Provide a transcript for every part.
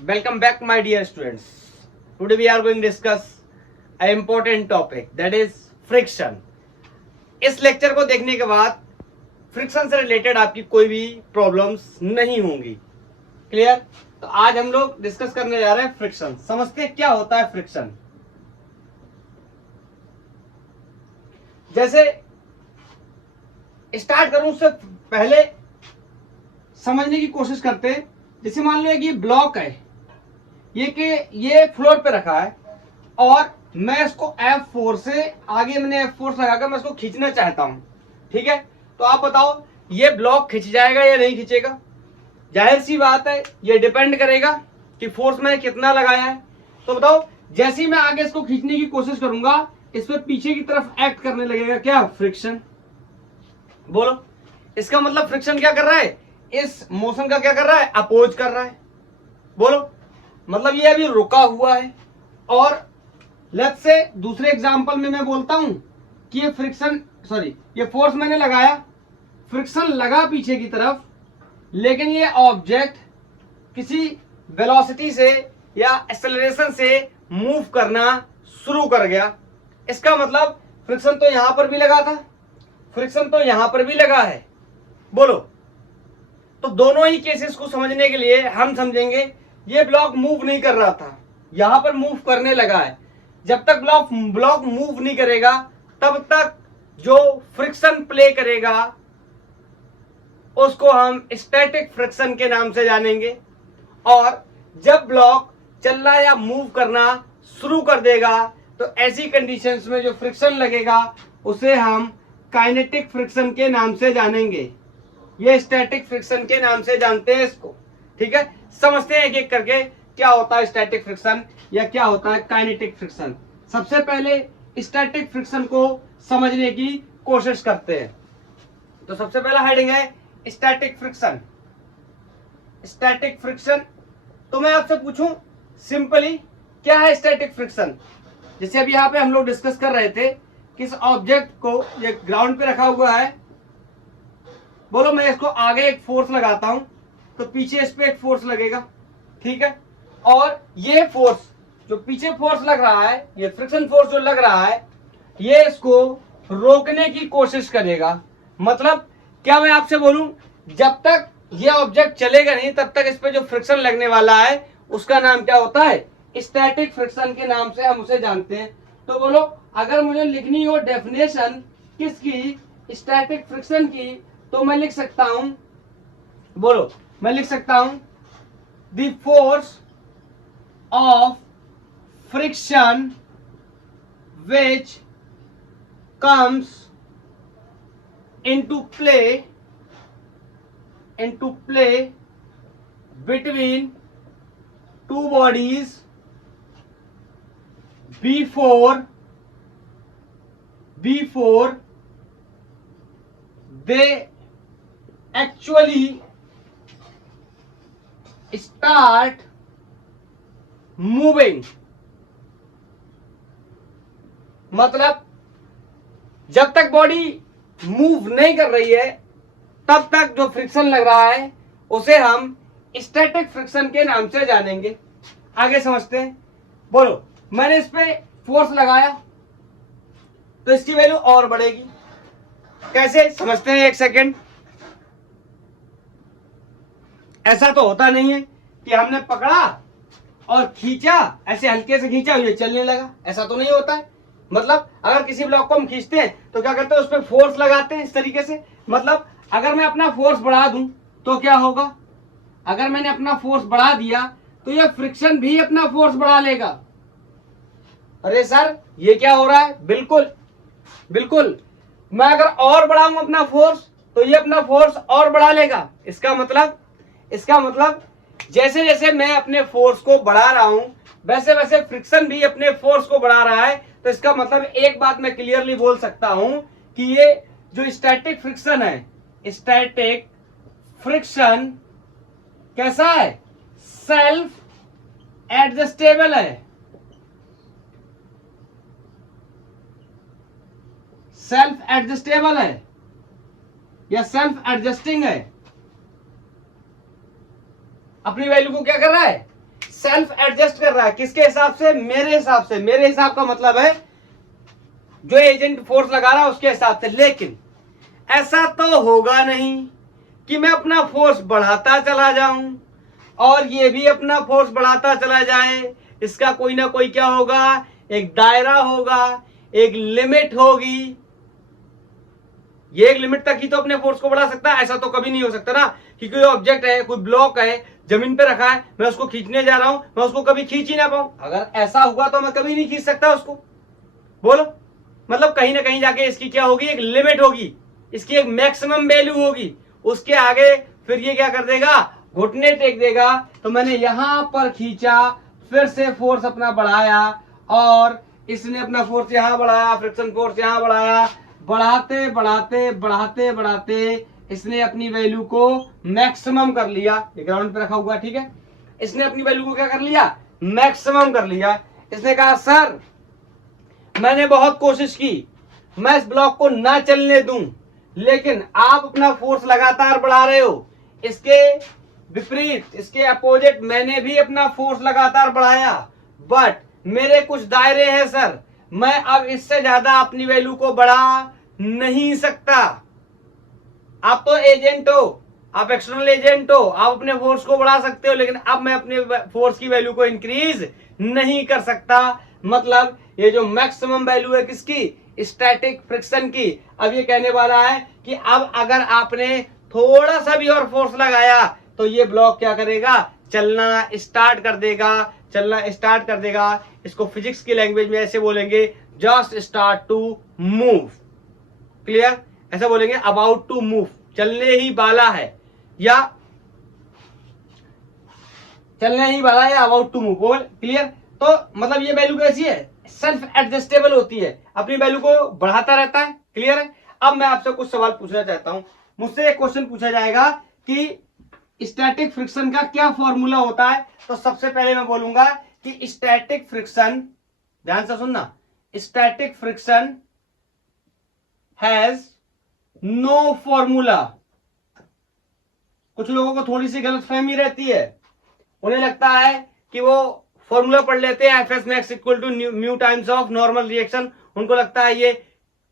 Welcome back, my dear students. Today we are going to discuss an important topic, that is friction. इस lecture को देखने के बाद friction से related आपकी कोई भी प्रॉब्लम्स नहीं होंगी. क्लियर? तो आज हम लोग डिस्कस करने जा रहे हैं फ्रिक्शन. समझते हैं क्या होता है फ्रिक्शन. जैसे स्टार्ट करूं उससे पहले समझने की कोशिश करते हैं. जैसे मान लो कि ये ब्लॉक है, ये फ्लोर पे रखा है और मैं इसको F4 से आगे मैंने F4 लगाकर मैं इसको खींचना चाहता हूं. ठीक है, तो आप बताओ ये ब्लॉक खींच जाएगा या नहीं खींचेगा? जाहिर सी बात है, ये डिपेंड करेगा कि फोर्स मैंने कितना लगाया है. तो बताओ, जैसे ही मैं आगे इसको खींचने की कोशिश करूंगा, इस पे पीछे की तरफ एक्ट करने लगेगा क्या? फ्रिक्शन. बोलो, इसका मतलब फ्रिक्शन क्या कर रहा है? इस मोशन का क्या कर रहा है? अपोज कर रहा है. बोलो, मतलब ये अभी रुका हुआ है. और लेट्स से दूसरे एग्जांपल में मैं बोलता हूं कि ये फोर्स मैंने लगाया, फ्रिक्शन लगा पीछे की तरफ, लेकिन ये ऑब्जेक्ट किसी वेलोसिटी से या एक्सेलरेशन से मूव करना शुरू कर गया. इसका मतलब फ्रिक्शन तो यहां पर भी लगा था, फ्रिक्शन तो यहां पर भी लगा है. बोलो, तो दोनों ही केसेस को समझने के लिए हम समझेंगे ये ब्लॉक मूव नहीं कर रहा था, यहां पर मूव करने लगा है. जब तक ब्लॉक मूव नहीं करेगा तब तक जो फ्रिक्शन प्ले करेगा उसको हम स्टैटिक फ्रिक्शन के नाम से जानेंगे. और जब ब्लॉक चलना या मूव करना शुरू कर देगा तो ऐसी कंडीशंस में जो फ्रिक्शन लगेगा उसे हम काइनेटिक फ्रिक्शन के नाम से जानेंगे. ये स्टैटिक फ्रिक्शन के नाम से जानते हैं इसको. ठीक है, समझते हैं एक एक करके क्या होता है स्टैटिक फ्रिक्शन या क्या होता है काइनेटिक फ्रिक्शन. सबसे पहले स्टैटिक फ्रिक्शन को समझने की कोशिश करते हैं. तो सबसे पहला हेडिंग है स्टैटिक फ्रिक्शन. स्टैटिक फ्रिक्शन, तो मैं आपसे पूछूं सिंपली क्या है स्टैटिक फ्रिक्शन. जैसे अभी यहाँ पे हम लोग डिस्कस कर रहे थे कि इस ऑब्जेक्ट को ये ग्राउंड पे रखा हुआ है. बोलो, मैं इसको आगे एक फोर्स लगाता हूं तो पीछे इस पे एक फोर्स लगेगा. ठीक है, और ये फोर्स जो पीछे फोर्स लग रहा है, ये फ्रिक्शन फोर्स जो लग रहा है, ये इसको रोकने की कोशिश करेगा. मतलब क्या मैं आपसे बोलूं, जब तक ये ऑब्जेक्ट चलेगा नहीं तब तक इस पे जो फ्रिक्शन लगने वाला है उसका नाम क्या होता है? स्टैटिक फ्रिक्शन के नाम से हम उसे जानते हैं. तो बोलो, अगर मुझे लिखनी हो डेफिनेशन किसकी? स्टैटिक फ्रिक्शन की, तो मैं लिख सकता हूं, बोलो, मैं लिख सकता हूं the force of friction which comes into play between two bodies before they actually start moving. मतलब जब तक बॉडी मूव नहीं कर रही है तब तक जो फ्रिक्शन लग रहा है उसे हम स्टैटिक फ्रिक्शन के नाम से जानेंगे. आगे समझते हैं. बोलो, मैंने इस पे फोर्स लगाया तो इसकी वैल्यू और बढ़ेगी. कैसे समझते हैं? एक सेकेंड. ऐसा तो होता नहीं है कि हमने पकड़ा और खींचा, ऐसे हल्के से खींचा ये चलने लगा. ऐसा तो नहीं होता है. मतलब अगर किसी ब्लॉक को हम खींचते हैं तो क्या करते हैं? उस पर फोर्स लगाते हैं इस तरीके से. मतलब अगर मैं अपना फोर्स बढ़ा दूं तो क्या होगा? अगर मैंने अपना फोर्स बढ़ा दिया तो ये फ्रिक्शन भी अपना फोर्स बढ़ा लेगा. अरे सर, ये क्या हो रहा है? बिल्कुल बिल्कुल, मैं अगर और बढ़ाऊं अपना फोर्स तो ये अपना फोर्स और बढ़ा लेगा. इसका मतलब जैसे जैसे मैं अपने फोर्स को बढ़ा रहा हूं वैसे वैसे फ्रिक्शन भी अपने फोर्स को बढ़ा रहा है. तो इसका मतलब एक बात मैं क्लियरली बोल सकता हूं कि ये जो स्टैटिक फ्रिक्शन है, स्टैटिक फ्रिक्शन कैसा है? सेल्फ एडजस्टेबल है. सेल्फ एडजस्टेबल है या सेल्फ एडजस्टिंग है. अपनी वैल्यू को क्या कर रहा है? सेल्फ एडजस्ट कर रहा है। किसके हिसाब से? मेरे हिसाब से। मेरे हिसाब का मतलब है जो एजेंट फोर्स लगा रहा है उसके हिसाब से। लेकिन ऐसा तो होगा नहीं कि मैं अपना फोर्स बढ़ाता चला जाऊं और ये भी अपना फोर्स बढ़ाता चला जाए। इसका कोई ना कोई क्या होगा, एक दायरा होगा, एक लिमिट होगी। ये एक लिमिट तक ही तो अपने फोर्स को बढ़ा सकता है। ऐसा तो कभी नहीं हो सकता ना कि कोई ऑब्जेक्ट है, कोई ब्लॉक है, जमीन पे रखा है, मैं उसको खींचने जा रहा हूं, मैं उसको कभी खींच ही ना पाऊं। अगर ऐसा हुआ तो मैं कभी नहीं खींच सकता उसको। बोलो, मतलब कहीं ना कहीं जाके इसकी क्या होगी, एक लिमिट होगी, इसकी एक मैक्सिमम वैल्यू होगी। उसके आगे फिर ये क्या कर देगा, घुटने टेक देगा। तो मैंने यहां पर खींचा, फिर से फोर्स अपना बढ़ाया और इसने अपना फोर्स यहां बढ़ाया, फ्रिक्शन फोर्स यहां बढ़ाया। बढ़ाते बढ़ाते बढ़ाते बढ़ाते इसने अपनी वैल्यू को मैक्सिमम कर लिया। ये ग्राउंड पे रखा हुआ, ठीक है। इसने अपनी वैल्यू को क्या कर लिया, मैक्सिमम कर लिया। इसने कहा सर मैंने बहुत कोशिश की, मैं इस ब्लॉक को ना चलने दूं, लेकिन आप अपना फोर्स लगातार बढ़ा रहे हो। इसके विपरीत, इसके अपोजिट मैंने भी अपना फोर्स लगातार बढ़ाया, बट मेरे कुछ दायरे हैं सर, मैं अब इससे ज्यादा अपनी वैल्यू को बढ़ा नहीं सकता। आप तो एजेंट हो, आप एक्सटर्नल एजेंट हो, आप अपने फोर्स को बढ़ा सकते हो, लेकिन अब मैं अपने फोर्स की वैल्यू को इंक्रीज नहीं कर सकता। मतलब ये जो मैक्सिमम वैल्यू है किसकी, स्टैटिक फ्रिक्शन की, अब ये कहने वाला है कि अब अगर आपने थोड़ा सा भी और फोर्स लगाया तो ये ब्लॉक क्या करेगा, चलना स्टार्ट कर देगा, चलना स्टार्ट कर देगा। इसको फिजिक्स की लैंग्वेज में ऐसे बोलेंगे, just start to move. Clear? ऐसा बोलेंगे, अबाउट टू मूव, चलने ही वाला है, या चलने ही वाला है, अबाउट टू मूव। बोल क्लियर? तो मतलब ये वैल्यू कैसी है, सेल्फ एडजस्टेबल होती है, अपनी वैल्यू को बढ़ाता रहता है। क्लियर है? अब मैं आपसे कुछ सवाल पूछना चाहता हूं। मुझसे एक क्वेश्चन पूछा जाएगा कि स्टैटिक फ्रिक्शन का क्या फॉर्मूला होता है। तो सबसे पहले मैं बोलूंगा कि स्टैटिक फ्रिक्शन, ध्यान से सुनना, static friction has no formula. कुछ लोगों को थोड़ी सी गलतफहमी रहती है, उन्हें लगता है कि वो फॉर्मूला पढ़ लेते हैं, F S max equal to mu times of normal reaction. उनको लगता है ये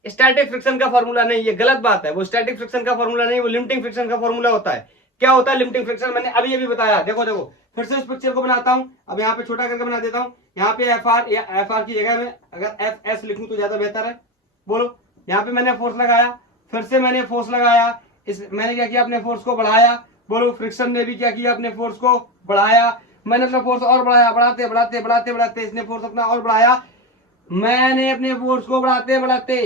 स्टैटिक फ्रिक्शन का फॉर्मूला नहीं। ये गलत बात है, वो स्टैटिक फ्रिक्शन का फॉर्मूला नहीं, वो लिमिटिंग फ्रिक्शन का फॉर्मूला होता है। क्या होता है लिमिटिंग फ्रिक्शन, मैंने अभी बताया। देखो देखो फिर से उस पिक्चर को बनाता हूं, अब यहाँ पे छोटा करके बना देता हूं। यहाँ पे एफ आर, या एफ आर की जगह में अगर एफ एस लिखूं तो ज्यादा बेहतर है। बोलो, यहाँ पे मैंने फोर्स लगाया, फिर से मैंने फोर्स लगाया, मैंने क्या किया, अपने फोर्स को बढ़ाया। बोलो, फ्रिक्शन ने भी क्या किया, अपने फोर्स को बढ़ाया। मैंने अपना फोर्स और बढ़ाया, बढ़ाते बढ़ाते बढ़ाते बढ़ाते इसने फोर्स अपना और बढ़ाया। मैंने अपने फोर्स को बढ़ाते बढ़ाते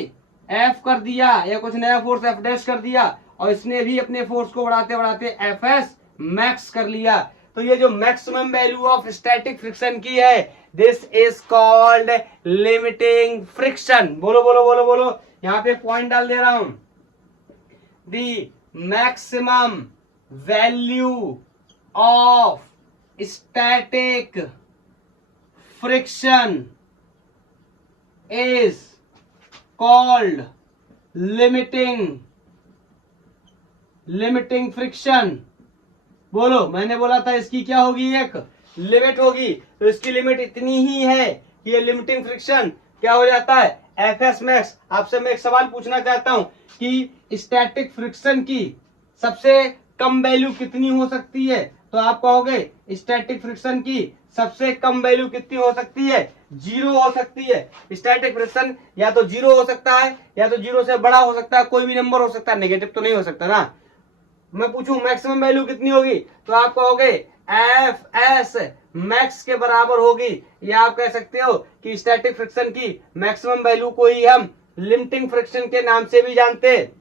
एफ कर दिया, या कुछ नया फोर्स एफ डैश कर दिया, और इसने भी अपने फोर्स को बढ़ाते बढ़ाते एफ एस मैक्स कर लिया। तो ये जो maximum value of static friction की है, this is called limiting friction. बोलो बोलो बोलो बोलो, यहां पे पॉइंट डाल दे रहा हूं। The maximum value of static friction is called limiting friction। बोलो, मैंने बोला था इसकी क्या होगी, एक लिमिट होगी। तो इसकी लिमिट इतनी ही है कि ये लिमिटिंग फ्रिक्शन क्या हो जाता है, एफ एस मैक्स। आपसे मैं एक सवाल पूछना चाहता हूं कि स्टैटिक फ्रिक्शन की सबसे कम वैल्यू कितनी हो सकती है। तो आप कहोगे स्टैटिक फ्रिक्शन की सबसे कम वैल्यू कितनी हो सकती है, 0 हो सकती है। स्टैटिक फ्रिक्शन या तो 0 हो सकता है, या तो 0 से बड़ा हो सकता है, कोई भी नंबर हो सकता है, नेगेटिव तो नहीं हो सकता ना। मैं पूछूं मैक्सिमम वैल्यू कितनी होगी, तो आप कहोगे एफ एस मैक्स के बराबर होगी, या आप कह सकते हो कि स्टैटिक फ्रिक्शन की मैक्सिमम वैल्यू को ही हम लिमिटिंग फ्रिक्शन के नाम से भी जानते हैं।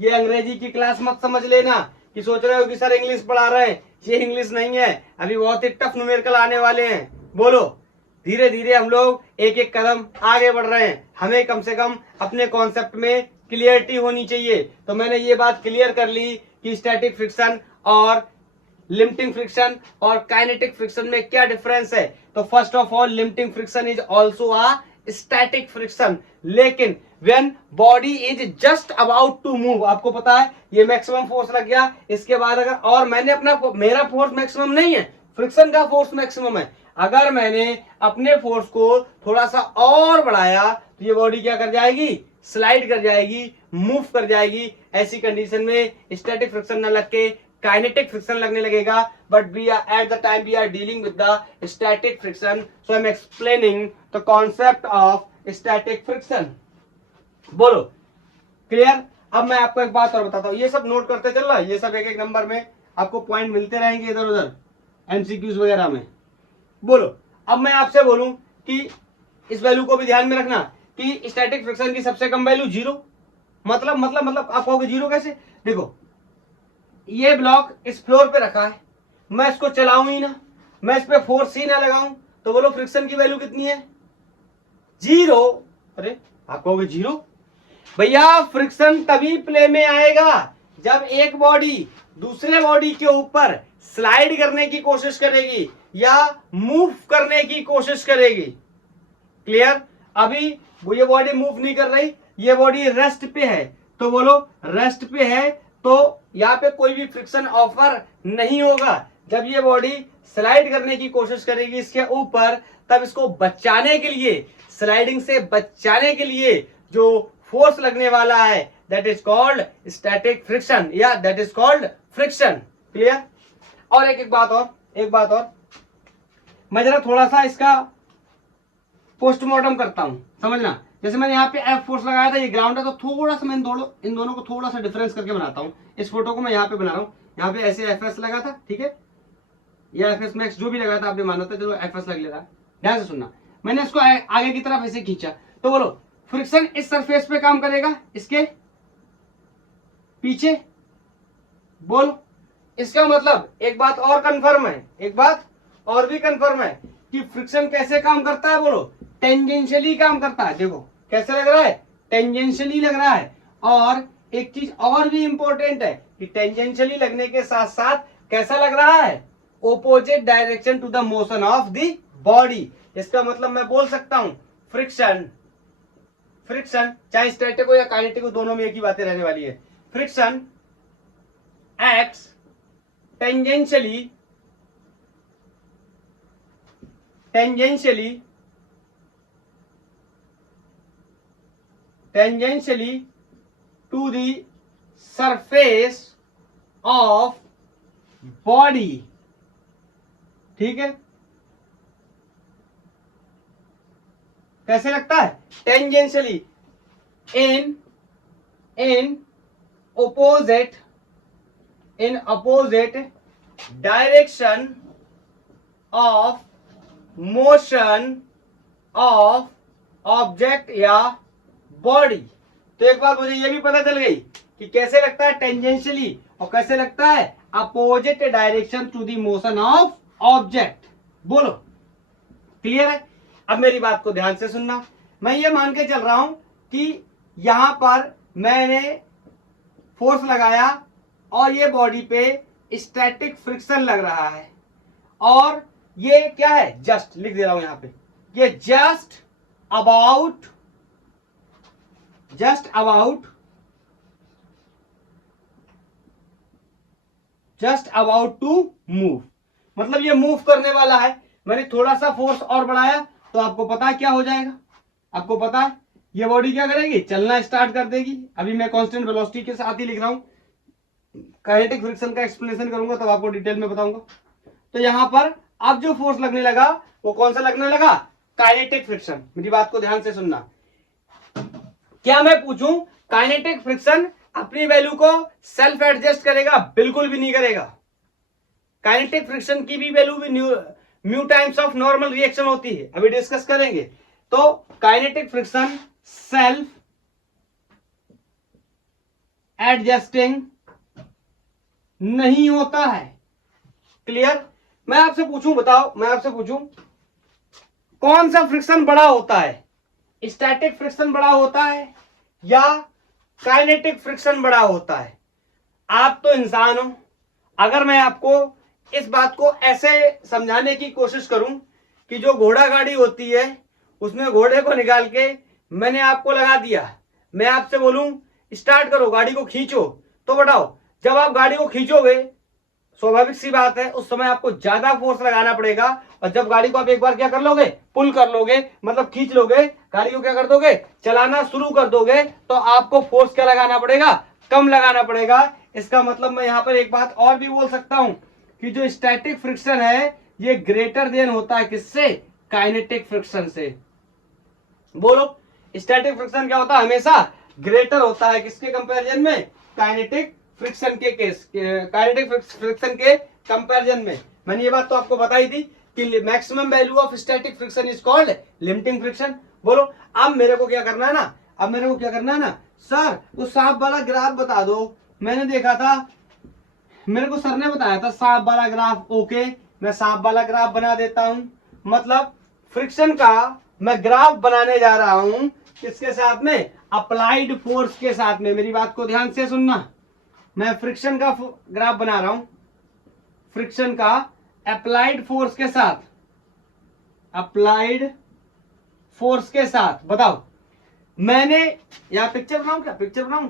ये अंग्रेजी की क्लास मत समझ लेना कि सोच रहे हो कि सर इंग्लिश पढ़ा रहे हैं। ये इंग्लिश नहीं है, अभी बहुत ही टफ न्यूमेरिकल आने वाले हैं। बोलो, धीरे धीरे हम लोग एक एक कदम आगे बढ़ रहे हैं। हमें कम से कम अपने कॉन्सेप्ट में क्लियरिटी होनी चाहिए। तो मैंने ये बात क्लियर कर ली कि स्टैटिक फ्रिक्शन और लिमिटिंग फ्रिक्शन और काइनेटिक फ्रिक्शन में क्या डिफरेंस है। तो first of all, limiting friction is also a static friction, लेकिन when body is just about to move, आपको पता है ये मैक्सिमम फोर्स लग गया, इसके बाद अगर और मैंने अपना, मेरा फोर्स मैक्सिमम नहीं है, फ्रिक्शन का फोर्स मैक्सिमम है। अगर मैंने अपने फोर्स को थोड़ा सा और बढ़ाया तो ये बॉडी क्या कर जाएगी, स्लाइड कर जाएगी, मूव कर जाएगी। ऐसी कंडीशन में स्टैटिक फ्रिक्शन न लग के काइनेटिक फ्रिक्शन लगने लगेगा। But we are at the time we are dealing with the static friction, so I am explaining the concept of static friction. बोलो क्लियर। अब मैं आपको एक बात और बताता हूं, ये सब नोट करते चल रहा है, ये सब एक एक नंबर में आपको पॉइंट मिलते रहेंगे इधर उधर एमसीक्यूज वगैरह में। बोलो अब मैं आपसे बोलूं कि इस वैल्यू को भी ध्यान में रखना कि स्टैटिक फ्रिक्शन की सबसे कम वैल्यू 0। मतलब आप कहोगे 0 कैसे? देखो ये ब्लॉक इस फ्लोर पे रखा है, मैं इसको चलाऊं ही ना, मैं इस पे फोर्स ही ना लगाऊं, तो बोलो फ्रिक्शन की वैल्यू कितनी है? 0। अरे आप कहोगे 0? भैया फ्रिक्शन तभी प्ले में आएगा जब एक बॉडी दूसरे बॉडी के ऊपर स्लाइड करने की कोशिश करेगी या मूव करने की कोशिश करेगी। क्लियर। अभी वो ये बॉडी मूव नहीं कर रही, ये बॉडी रेस्ट पे है, तो बोलो रेस्ट पे है तो यहाँ पे कोई भी फ्रिक्शन ऑफर नहीं होगा। जब ये बॉडी स्लाइड करने की कोशिश करेगी इसके ऊपर, तब इसको बचाने के लिए, स्लाइडिंग से बचाने के लिए जो फोर्स लगने वाला है that is called static friction या that is called friction. Clear. और एक बात और मैं जरा थोड़ा सा इसका पोस्टमार्टम करता हूं, समझना। जैसे मैंने यहाँ पे एफ फोर्स लगाया था, ये ग्राउंड है, तो थोड़ा सा मैं इन दोनों को थोड़ा सा डिफरेंस करके बनाता हूँ। इस फोटो को मैं यहाँ पे बना रहा हूँ, यहाँ पे ऐसे एफ एस लगा था, ठीक है, या एफ एस मैक्स जो भी लगा था आपने माना था, चलो एफ एस लग ले रहा है। ध्यान से सुनना, मैंने इसको आगे की तरफ ऐसे खींचा, तो बोलो फ्रिक्शन इस सरफेस पे काम करेगा, इसके पीछे। बोलो इसका मतलब एक बात और कंफर्म है, एक बात और भी कंफर्म है कि फ्रिक्शन कैसे काम करता है। बोलो टेंजेंशियली काम करता है। देखो कैसे लग रहा है, टेंजेंशियली लग रहा है। और एक चीज और भी इंपॉर्टेंट है कि टेंजेंशियली लगने के साथ साथ कैसा लग रहा है, opposite direction to the motion of the body. इसका मतलब मैं बोल सकता हूं फ्रिक्शन चाहे स्टैटिक हो या काइनेटिक हो, दोनों में एक ही बातें रहने वाली है। Friction acts tangentially to the surface of body। ठीक है, कैसे लगता है? Tangentially in opposite direction of motion of object या बॉडी। तो एक बार मुझे ये भी पता चल गई कि कैसे लगता है टेंजेंशियली और कैसे लगता है opposite direction to the motion of object. बोलो क्लियर है। अब मेरी बात को ध्यान से सुनना, मैं ये मान के चल रहा हूं कि यहां पर मैंने फोर्स लगाया और ये बॉडी पे स्टैटिक फ्रिक्शन लग रहा है, और ये क्या है, जस्ट लिख दे रहा हूं यहां पे, ये जस्ट अबाउट टू मूव। मतलब ये मूव करने वाला है। मैंने थोड़ा सा फोर्स और बढ़ाया तो आपको पता है क्या हो जाएगा, आपको पता है ये बॉडी क्या करेगी, चलना स्टार्ट कर देगी। अभी मैं कांस्टेंट वेलोसिटी के साथ ही लिख रहा हूं, काइनेटिक फ्रिक्शन का एक्सप्लेनेशन करूंगा तब आपको डिटेल में बताऊंगा। तो यहां पर अब जो फोर्स लगने लगा वो कौन सा लगने लगा, काइनेटिक फ्रिक्शन। मेरी बात को ध्यान से सुनना। क्या मैं पूछूं काइनेटिक फ्रिक्शन अपनी वैल्यू को सेल्फ एडजस्ट करेगा? बिल्कुल भी नहीं करेगा। काइनेटिक फ्रिक्शन की भी वैल्यू भी mu times of normal reaction होती है, अभी डिस्कस करेंगे। तो काइनेटिक फ्रिक्शन सेल्फ एडजस्टिंग नहीं होता है। क्लियर। मैं आपसे पूछूं, बताओ, मैं आपसे पूछूं कौन सा फ्रिक्शन बड़ा होता है, स्टैटिक फ्रिक्शन बड़ा होता है या काइनेटिक फ्रिक्शन बड़ा होता है? आप तो इंसान हो। अगर मैं आपको इस बात को ऐसे समझाने की कोशिश करूं कि जो घोड़ा गाड़ी होती है उसमें घोड़े को निकाल के मैंने आपको लगा दिया, मैं आपसे बोलूं स्टार्ट करो, गाड़ी को खींचो, तो बताओ जब आप गाड़ी को खींचोगे स्वाभाविक सी बात है, उस समय आपको ज्यादा फोर्स लगाना पड़ेगा। और जब गाड़ी को आप एक बार क्या कर लोगे, पुल कर लोगे, मतलब खींच लोगे, गाड़ी को क्या कर दोगे, चलाना शुरू कर दोगे, तो आपको फोर्स क्या लगाना पड़ेगा, कम लगाना पड़ेगा। इसका मतलब मैं यहाँ पर एक बात और भी बोल सकता हूं कि जो स्टैटिक फ्रिक्शन है ये ग्रेटर देन होता है किससे, काइनेटिक फ्रिक्शन से। बोलो, स्टैटिक फ्रिक्शन क्या होता है, हमेशा ग्रेटर होता है किसके कंपैरिजन में, काइनेटिक फ्रिक्शन के केस, काइनेटिक फ्रिक्शन के कंपैरिजन में। मैंने ये बात तो आपको बताई थी कि maximum value of static friction is called limiting friction. बोलो, अब मेरे को क्या करना है ना, अब मेरे को क्या करना है ना, सर वो सांप वाला ग्राफ बता दो। मैंने देखा था, मेरे को सर ने बताया था सांप वाला ग्राफ। ओके, मैं सांप वाला ग्राफ बना देता हूं। मतलब फ्रिक्शन का मैं ग्राफ बनाने जा रहा हूं, किसके साथ में, अप्लाइड फोर्स के साथ में। मेरी बात को ध्यान से सुनना, मैं फ्रिक्शन का ग्राफ बना रहा हूं, फ्रिक्शन का अप्लाइड फोर्स के साथ, अप्लाइड फोर्स के साथ। बताओ, मैंने यहां पिक्चर बनाऊं, क्या पिक्चर बनाऊं,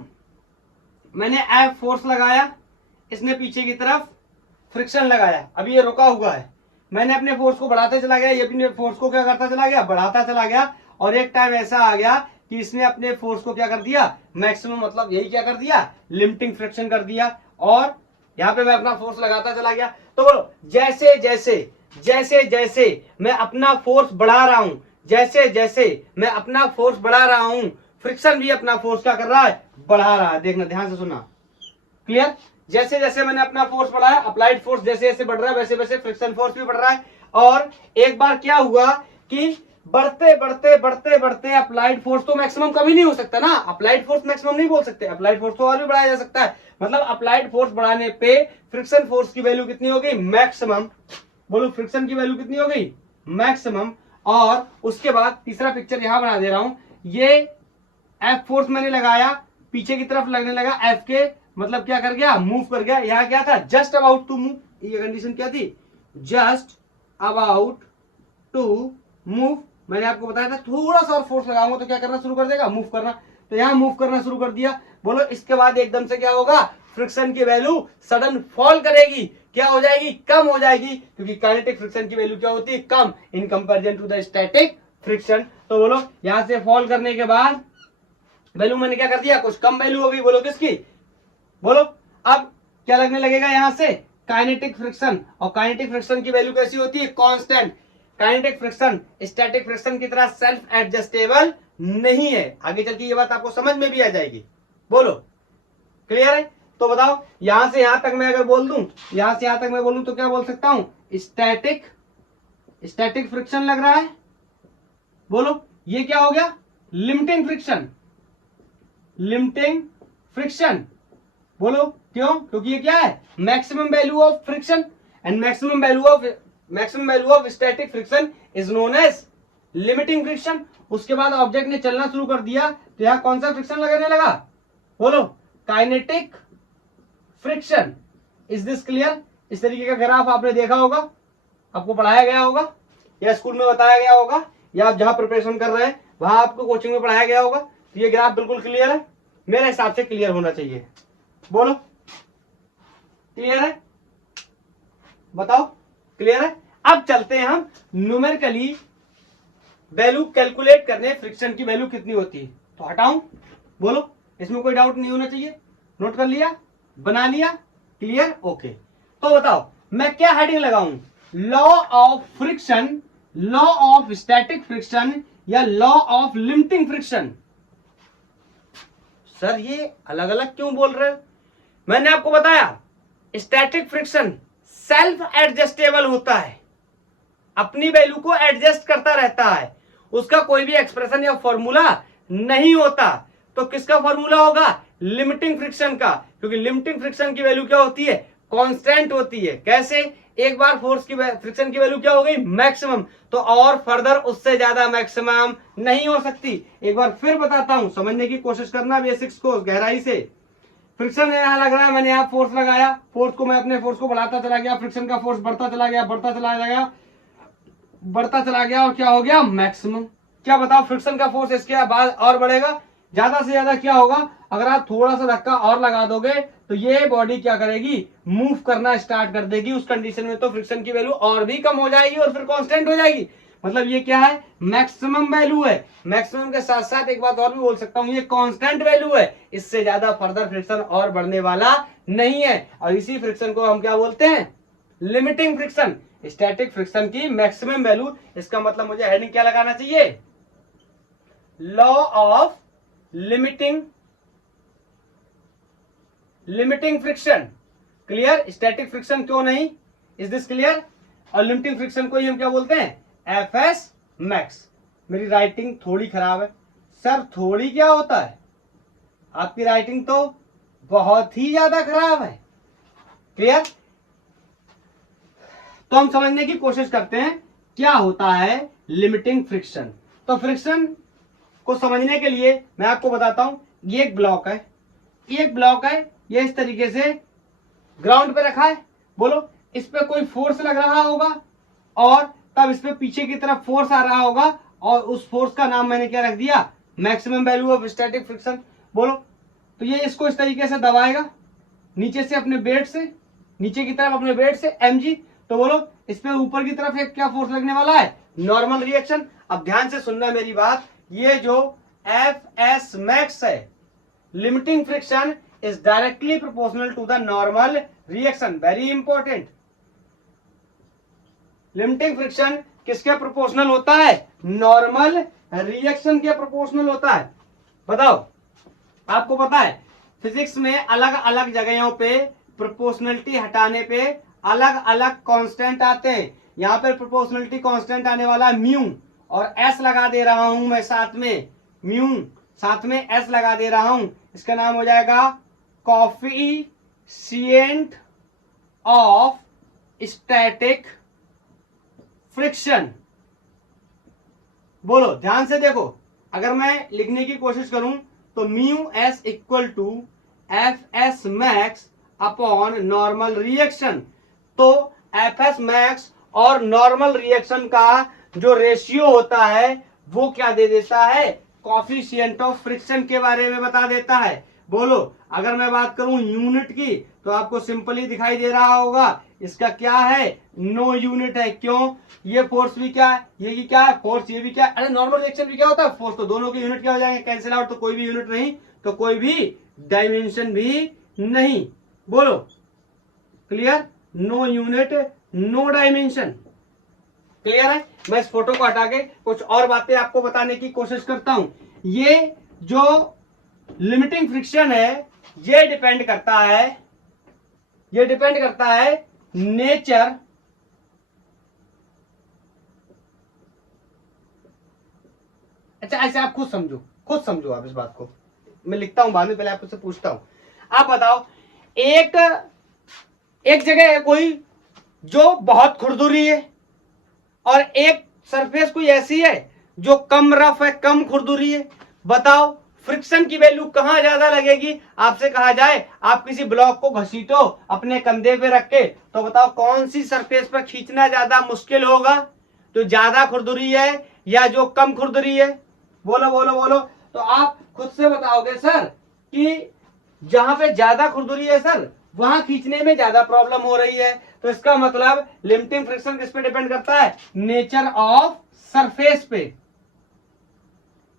मैंने एफ फोर्स लगाया, इसने पीछे की तरफ फ्रिक्शन लगाया, अभी ये रुका हुआ है, मैंने अपने फोर्स को बढ़ाते चला गया, ये भी फोर्स को क्या करता चला गया, बढ़ाता चला गया। और एक टाइम ऐसा आ गया कि इसने अपने फोर्स को क्या कर दिया, मैक्सिमम, मतलब यही क्या कर दिया, लिमिटिंग फ्रिक्शन कर दिया। और यहाँ पे मैं अपना फोर्स लगाता चला गया। तो बोलो, जैसे जैसे जैसे जैसे मैं अपना फोर्स बढ़ा रहा हूं, जैसे जैसे मैं अपना फोर्स बढ़ा रहा हूं, फ्रिक्शन भी अपना फोर्स क्या कर रहा है, बढ़ा रहा है। देखना, ध्यान से सुनना, क्लियर। जैसे जैसे मैंने अपना फोर्स बढ़ाया, अप्लाइड फोर्स जैसे जैसे बढ़ रहा है, वैसे वैसे फ्रिक्शन फोर्स भी बढ़ रहा है। और एक बार क्या हुआ कि बढ़ते बढ़ते बढ़ते बढ़ते अप्लाइड फोर्स तो मैक्सिमम कभी नहीं हो सकता ना, अप्लाइड फोर्स मैक्सिमम नहीं बोल सकते, अप्लाइड फोर्स तो और भी बढ़ाया जा सकता है। मतलब अप्लाइड फोर्स बढ़ाने पे फ्रिक्शन फोर्स की वैल्यू कितनी हो गई, मैक्सिमम। बोलो, फ्रिक्शन की वैल्यू कितनी हो गई, मैक्सिमम। और उसके बाद तीसरा पिक्चर यहां बना दे रहा हूं, ये एफ फोर्स मैंने लगाया, पीछे की तरफ लगने लगा, एफ के मतलब क्या कर गया, मूव कर गया। यहां क्या था, जस्ट अबाउट टू मूव, ये कंडीशन क्या थी, जस्ट अबाउट टू मूव। मैंने आपको बताया था थोड़ा सा और फोर्स लगाऊंगा तो क्या करना शुरू कर देगा, मूव करना। तो यहां मूव करना शुरू कर दिया। बोलो, इसके बाद एकदम से क्या होगा, फ्रिक्शन की वैल्यू सडन फॉल करेगी, क्या हो जाएगी, कम हो जाएगी, क्योंकि काइनेटिक फ्रिक्शन की वैल्यू क्या होती है, कम in comparison to the static friction. तो बोलो, यहां से फॉल करने के बाद वैल्यू मैंने क्या कर दिया, कुछ कम वैल्यू हो गई। बोलो किसकी, बोलो, अब क्या लगने लगेगा यहां से, काइनेटिक फ्रिक्शन। और काइनेटिक फ्रिक्शन की वैल्यू कैसी होती है, constant. Kinetic friction static friction की तरह सेल्फ एडजस्टेबल नहीं है। आगे चल के ये बात आपको समझ में भी आ जाएगी। बोलो, क्लियर है। तो बताओ, यहां से यहां तक मैं अगर बोल दूं, यहां से यहां तक मैं बोलूं तो क्या बोल सकता हूं, स्टैटिक फ्रिक्शन लग रहा है। बोलो, ये क्या हो गया, लिमिटिंग फ्रिक्शन, लिमिटिंग फ्रिक्शन। बोलो, क्यों, क्योंकि ये क्या है, maximum value of friction, and maximum value of static friction is known as limiting friction. उसके बाद ऑब्जेक्ट ने चलना शुरू कर दिया तो यहां कौन सा फ्रिक्शन लगने लगा, बोलो, kinetic friction. Is this clear. इस तरीके का ग्राफ आपने देखा होगा, आपको पढ़ाया गया होगा, या स्कूल में बताया गया होगा, या आप जहां प्रिपरेशन कर रहे हैं वहां आपको कोचिंग में पढ़ाया गया होगा। तो ये ग्राफ बिल्कुल क्लियर है, मेरे हिसाब से क्लियर होना चाहिए। बोलो, क्लियर है, बताओ, क्लियर है। अब चलते हैं हम न्यूमेरिकली वैल्यू कैलकुलेट करने, फ्रिक्शन की वैल्यू कितनी होती है। तो हटाऊं, बोलो, इसमें कोई डाउट नहीं होना चाहिए। नोट कर लिया, बना लिया, क्लियर, ओके। तो बताओ मैं क्या हेडिंग लगाऊं, law of friction, law of static friction, या law of limiting friction. Sir ये अलग अलग क्यों बोल रहे हो। मैंने आपको बताया स्टैटिक फ्रिक्शन सेल्फ एडजस्टेबल होता है, अपनी वैल्यू को एडजस्ट करता रहता है, उसका कोई भी एक्सप्रेशन या फॉर्मूला नहीं होता। तो किसका फॉर्मूला होगा, लिमिटिंग फ्रिक्शन का, क्योंकि लिमिटिंग फ्रिक्शन की वैल्यू क्या होती है, कांस्टेंट होती है। कैसे, एक बार फोर्स की फ्रिक्शन की वैल्यू क्या हो गई, मैक्सिमम, तो और फर्दर उससे ज्यादा मैक्सिमम नहीं हो सकती। एक बार फिर बताता हूं, समझने की कोशिश करना बेसिक्स को गहराई से। फ्रिक्शन यहां लग रहा है, मैंने यहां फोर्स लगाया, फोर्स को मैं अपने फोर्स को बढ़ाता चला गया, फ्रिक्शन का फोर्स बढ़ता चला गया, बढ़ता चला गया, बढ़ता चला गया, और क्या हो गया, मैक्सिमम। क्या बताओ, फ्रिक्शन का फोर्स इसके बाद और बढ़ेगा, ज्यादा से ज्यादा क्या होगा, अगर आप थोड़ा सा धक्का और लगा दोगे तो ये बॉडी क्या करेगी, मूव करना स्टार्ट कर देगी। उस कंडीशन में तो फ्रिक्शन की वैल्यू और भी कम हो जाएगी और फिर कांस्टेंट हो जाएगी। मतलब ये क्या है, मैक्सिमम वैल्यू है। मैक्सिमम के साथ साथ एक बात और भी बोल सकता हूं, ये कांस्टेंट वैल्यू है, इससे ज्यादा फर्दर फ्रिक्शन और बढ़ने वाला नहीं है। और इसी फ्रिक्शन को हम क्या बोलते हैं, लिमिटिंग फ्रिक्शन। स्टैटिक फ्रिक्शन की मैक्सिमम वैल्यू, इसका मतलब मुझे हेडिंग क्या लगाना चाहिए, law of limiting friction. Clear, static friction क्यों नहीं, इज दिस क्लियर। और लिमिटिंग फ्रिक्शन को ही हम क्या बोलते हैं, एफ एस मैक्स। मेरी राइटिंग थोड़ी खराब है सर, थोड़ी क्या होता है, आपकी राइटिंग तो बहुत ही ज्यादा खराब है। क्लियर, तो हम समझने की कोशिश करते हैं क्या होता है लिमिटिंग फ्रिक्शन। तो फ्रिक्शन को समझने के लिए मैं आपको बताता हूं, ये एक ब्लॉक है, ये इस तरीके से ग्राउंड पे रखा है। बोलो, इस पे कोई फोर्स लग रहा होगा और तब इस पे पीछे की तरफ फोर्स आ रहा होगा और उस फोर्स का नाम मैंने क्या रख दिया, maximum value of static friction. बोलो, तो ये इसको इस तरीके से दबाएगा नीचे से अपने वेट से, नीचे की तरफ अपने वेट से mg। तो बोलो, इस पे ऊपर की तरफ एक क्या फोर्स लगने वाला है, नॉर्मल रिएक्शन। अब ध्यान से सुनना मेरी बात, ये जो एफ एस मैक्स है, limiting friction is directly proportional to the normal reaction. Very important, limiting friction किसके प्रोपोर्शनल होता है, नॉर्मल रिएक्शन के प्रोपोर्शनल होता है। बताओ, आपको पता है फिजिक्स में अलग अलग जगहों पे प्रोपोर्शनलिटी हटाने पे अलग अलग कांस्टेंट आते हैं। यहां पर प्रोपोर्शनलिटी कांस्टेंट आने वाला म्यू, और एस लगा दे रहा हूं मैं साथ में, म्यू साथ में एस लगा दे रहा हूं, इसका नाम हो जाएगा कोएफिशिएंट ऑफ स्टैटिक फ्रिक्शन। बोलो, ध्यान से देखो, अगर मैं लिखने की कोशिश करूं तो mu S equal to F S max upon normal reaction. तो एफ एस मैक्स और नॉर्मल रिएक्शन का जो रेशियो होता है वो क्या दे देता है, कोएफिशिएंट ऑफ फ्रिक्शन के बारे में बता देता है। बोलो, अगर मैं बात करूं यूनिट की तो आपको सिंपली दिखाई दे रहा होगा, इसका क्या है, नो यूनिट है। क्यों, ये फोर्स भी क्या है, ये भी क्या है फोर्स, ये भी क्या है, अरे नॉर्मल रिएक्शन भी क्या होता है फोर्स, तो दोनों के यूनिट क्या हो जाएंगे, कैंसिल आउट। तो कोई भी यूनिट नहीं, तो कोई भी डायमेंशन भी नहीं। बोलो, clear, no unit no dimension. Clear है। मैं इस फोटो को हटा के कुछ और बातें आपको बताने की कोशिश करता हूं। ये जो लिमिटिंग फ्रिक्शन है ये डिपेंड करता है नेचर अच्छा, ऐसे आप खुद समझो आप इस बात को, मैं लिखता हूं बाद में, पहले आपसे पूछता हूं। आप बताओ, एक जगह है कोई जो बहुत खुरदुरी है और एक सरफेस कोई ऐसी है जो कम रफ है, कम खुरदुरी है। बताओ फ्रिक्शन की वैल्यू कहां ज्यादा लगेगी। आपसे कहा जाए आप किसी ब्लॉक को घसीटो अपने कंधे पे रख के, तो बताओ कौन सी सरफेस पर खींचना ज्यादा मुश्किल होगा, जो ज्यादा खुरदुरी है या जो कम खुरदुरी है। बोलो बोलो बोलो। तो आप खुद से बताओगे सर कि जहां पे ज्यादा खुरदुरी है सर वहां खींचने में ज्यादा प्रॉब्लम हो रही है। तो इसका मतलब लिमिटिंग फ्रिक्शन किस पे डिपेंड करता है, नेचर ऑफ सरफेस पे।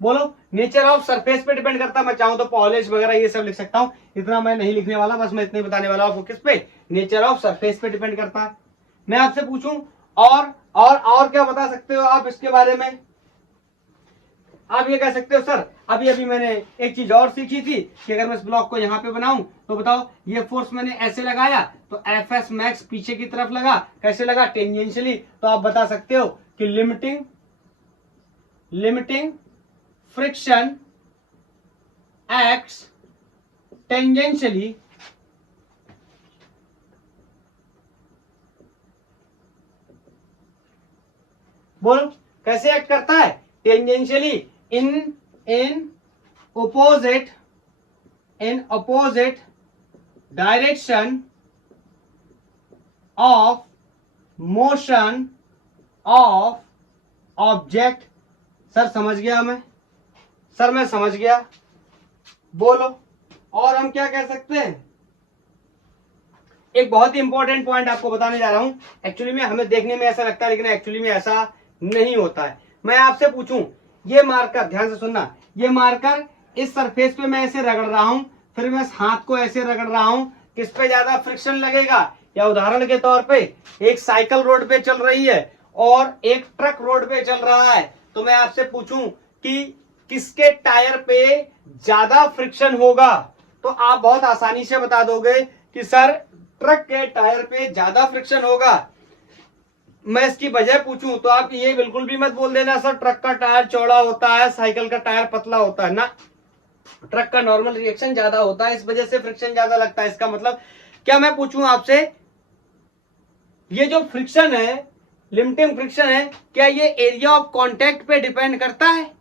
बोलो, नेचर ऑफ सरफेस पे डिपेंड करता है। मैं चाहूं तो पॉलिश वगैरह ये सब लिख सकता हूं, इतना मैं नहीं लिखने वाला, बस मैं इतने बताने वाला हूं। किस पे, नेचर ऑफ सरफेस पे डिपेंड करता है। मैं आपसे पूछूं और क्या बता सकते हो आप इसके बारे में। आप ये कह सकते हो सर अभी मैंने एक चीज और सीखी थी कि अगर मैं इस ब्लॉक को यहाँ पे बनाऊं तो बताओ ये फोर्स मैंने ऐसे लगाया तो एफ एस मैक्स पीछे की तरफ लगा, कैसे लगा, टेंजेंशियली। तो आप बता सकते हो कि लिमिटिंग फ्रिक्शन एक्ट्स टेंजेंशियली बोलो कैसे एक्ट करता है, tangentially in opposite direction of motion of object। Sir समझ गया मैं समझ गया। बोलो, और हम क्या कह सकते हैं, एक बहुत ही इंपॉर्टेंट पॉइंट आपको बताने जा रहा हूं। एक्चुअली में हमें देखने में ऐसा लगता है, लेकिन एक्चुअली में ऐसा नहीं होता है। मैं आपसे पूछूं, ये मार्कर, ध्यान से सुनना, ये मार्कर इस सरफेस पे मैं ऐसे रगड़ रहा हूं, फिर मैं इस हाथ को ऐसे रगड़ रहा हूं, किस पे ज्यादा फ्रिक्शन लगेगा? या उदाहरण के तौर पे एक साइकिल रोड पे चल रही है और एक ट्रक रोड पे चल रहा है, तो मैं आपसे पूछूं कि किसके टायर पे ज्यादा फ्रिक्शन होगा, तो आप बहुत आसानी से बता दोगे कि सर ट्रक के टायर पे ज्यादा फ्रिक्शन होगा। मैं इसकी वजह पूछूं तो आप ये बिल्कुल भी मत बोल देना सर ट्रक का टायर चौड़ा होता है, साइकिल का टायर पतला होता है ना। ट्रक का नॉर्मल रिएक्शन ज्यादा होता है, इस वजह से फ्रिक्शन ज्यादा लगता है। इसका मतलब क्या मैं पूछूं आपसे, ये जो फ्रिक्शन है, लिमिटिंग फ्रिक्शन है, क्या ये एरिया ऑफ कांटेक्ट पे डिपेंड करता है?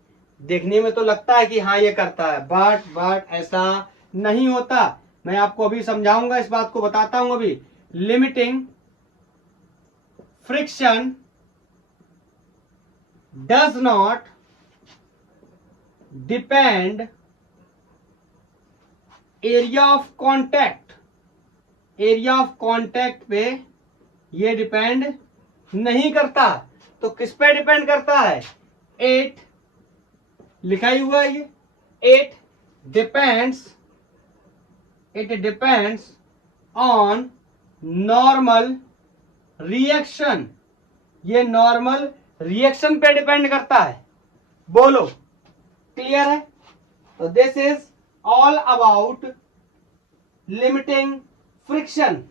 देखने में तो लगता है कि हाँ ये करता है, बट ऐसा नहीं होता। मैं आपको अभी समझाऊंगा, इस बात को बताता हूं अभी। Limiting friction does not depend area of contact, area of contact पे ये डिपेंड नहीं करता। तो किस पे डिपेंड करता है? इट, लिखा ही हुआ है ये, it depends on normal reaction, ये नॉर्मल रिएक्शन पे डिपेंड करता है। बोलो, क्लियर है? तो this is all about limiting friction.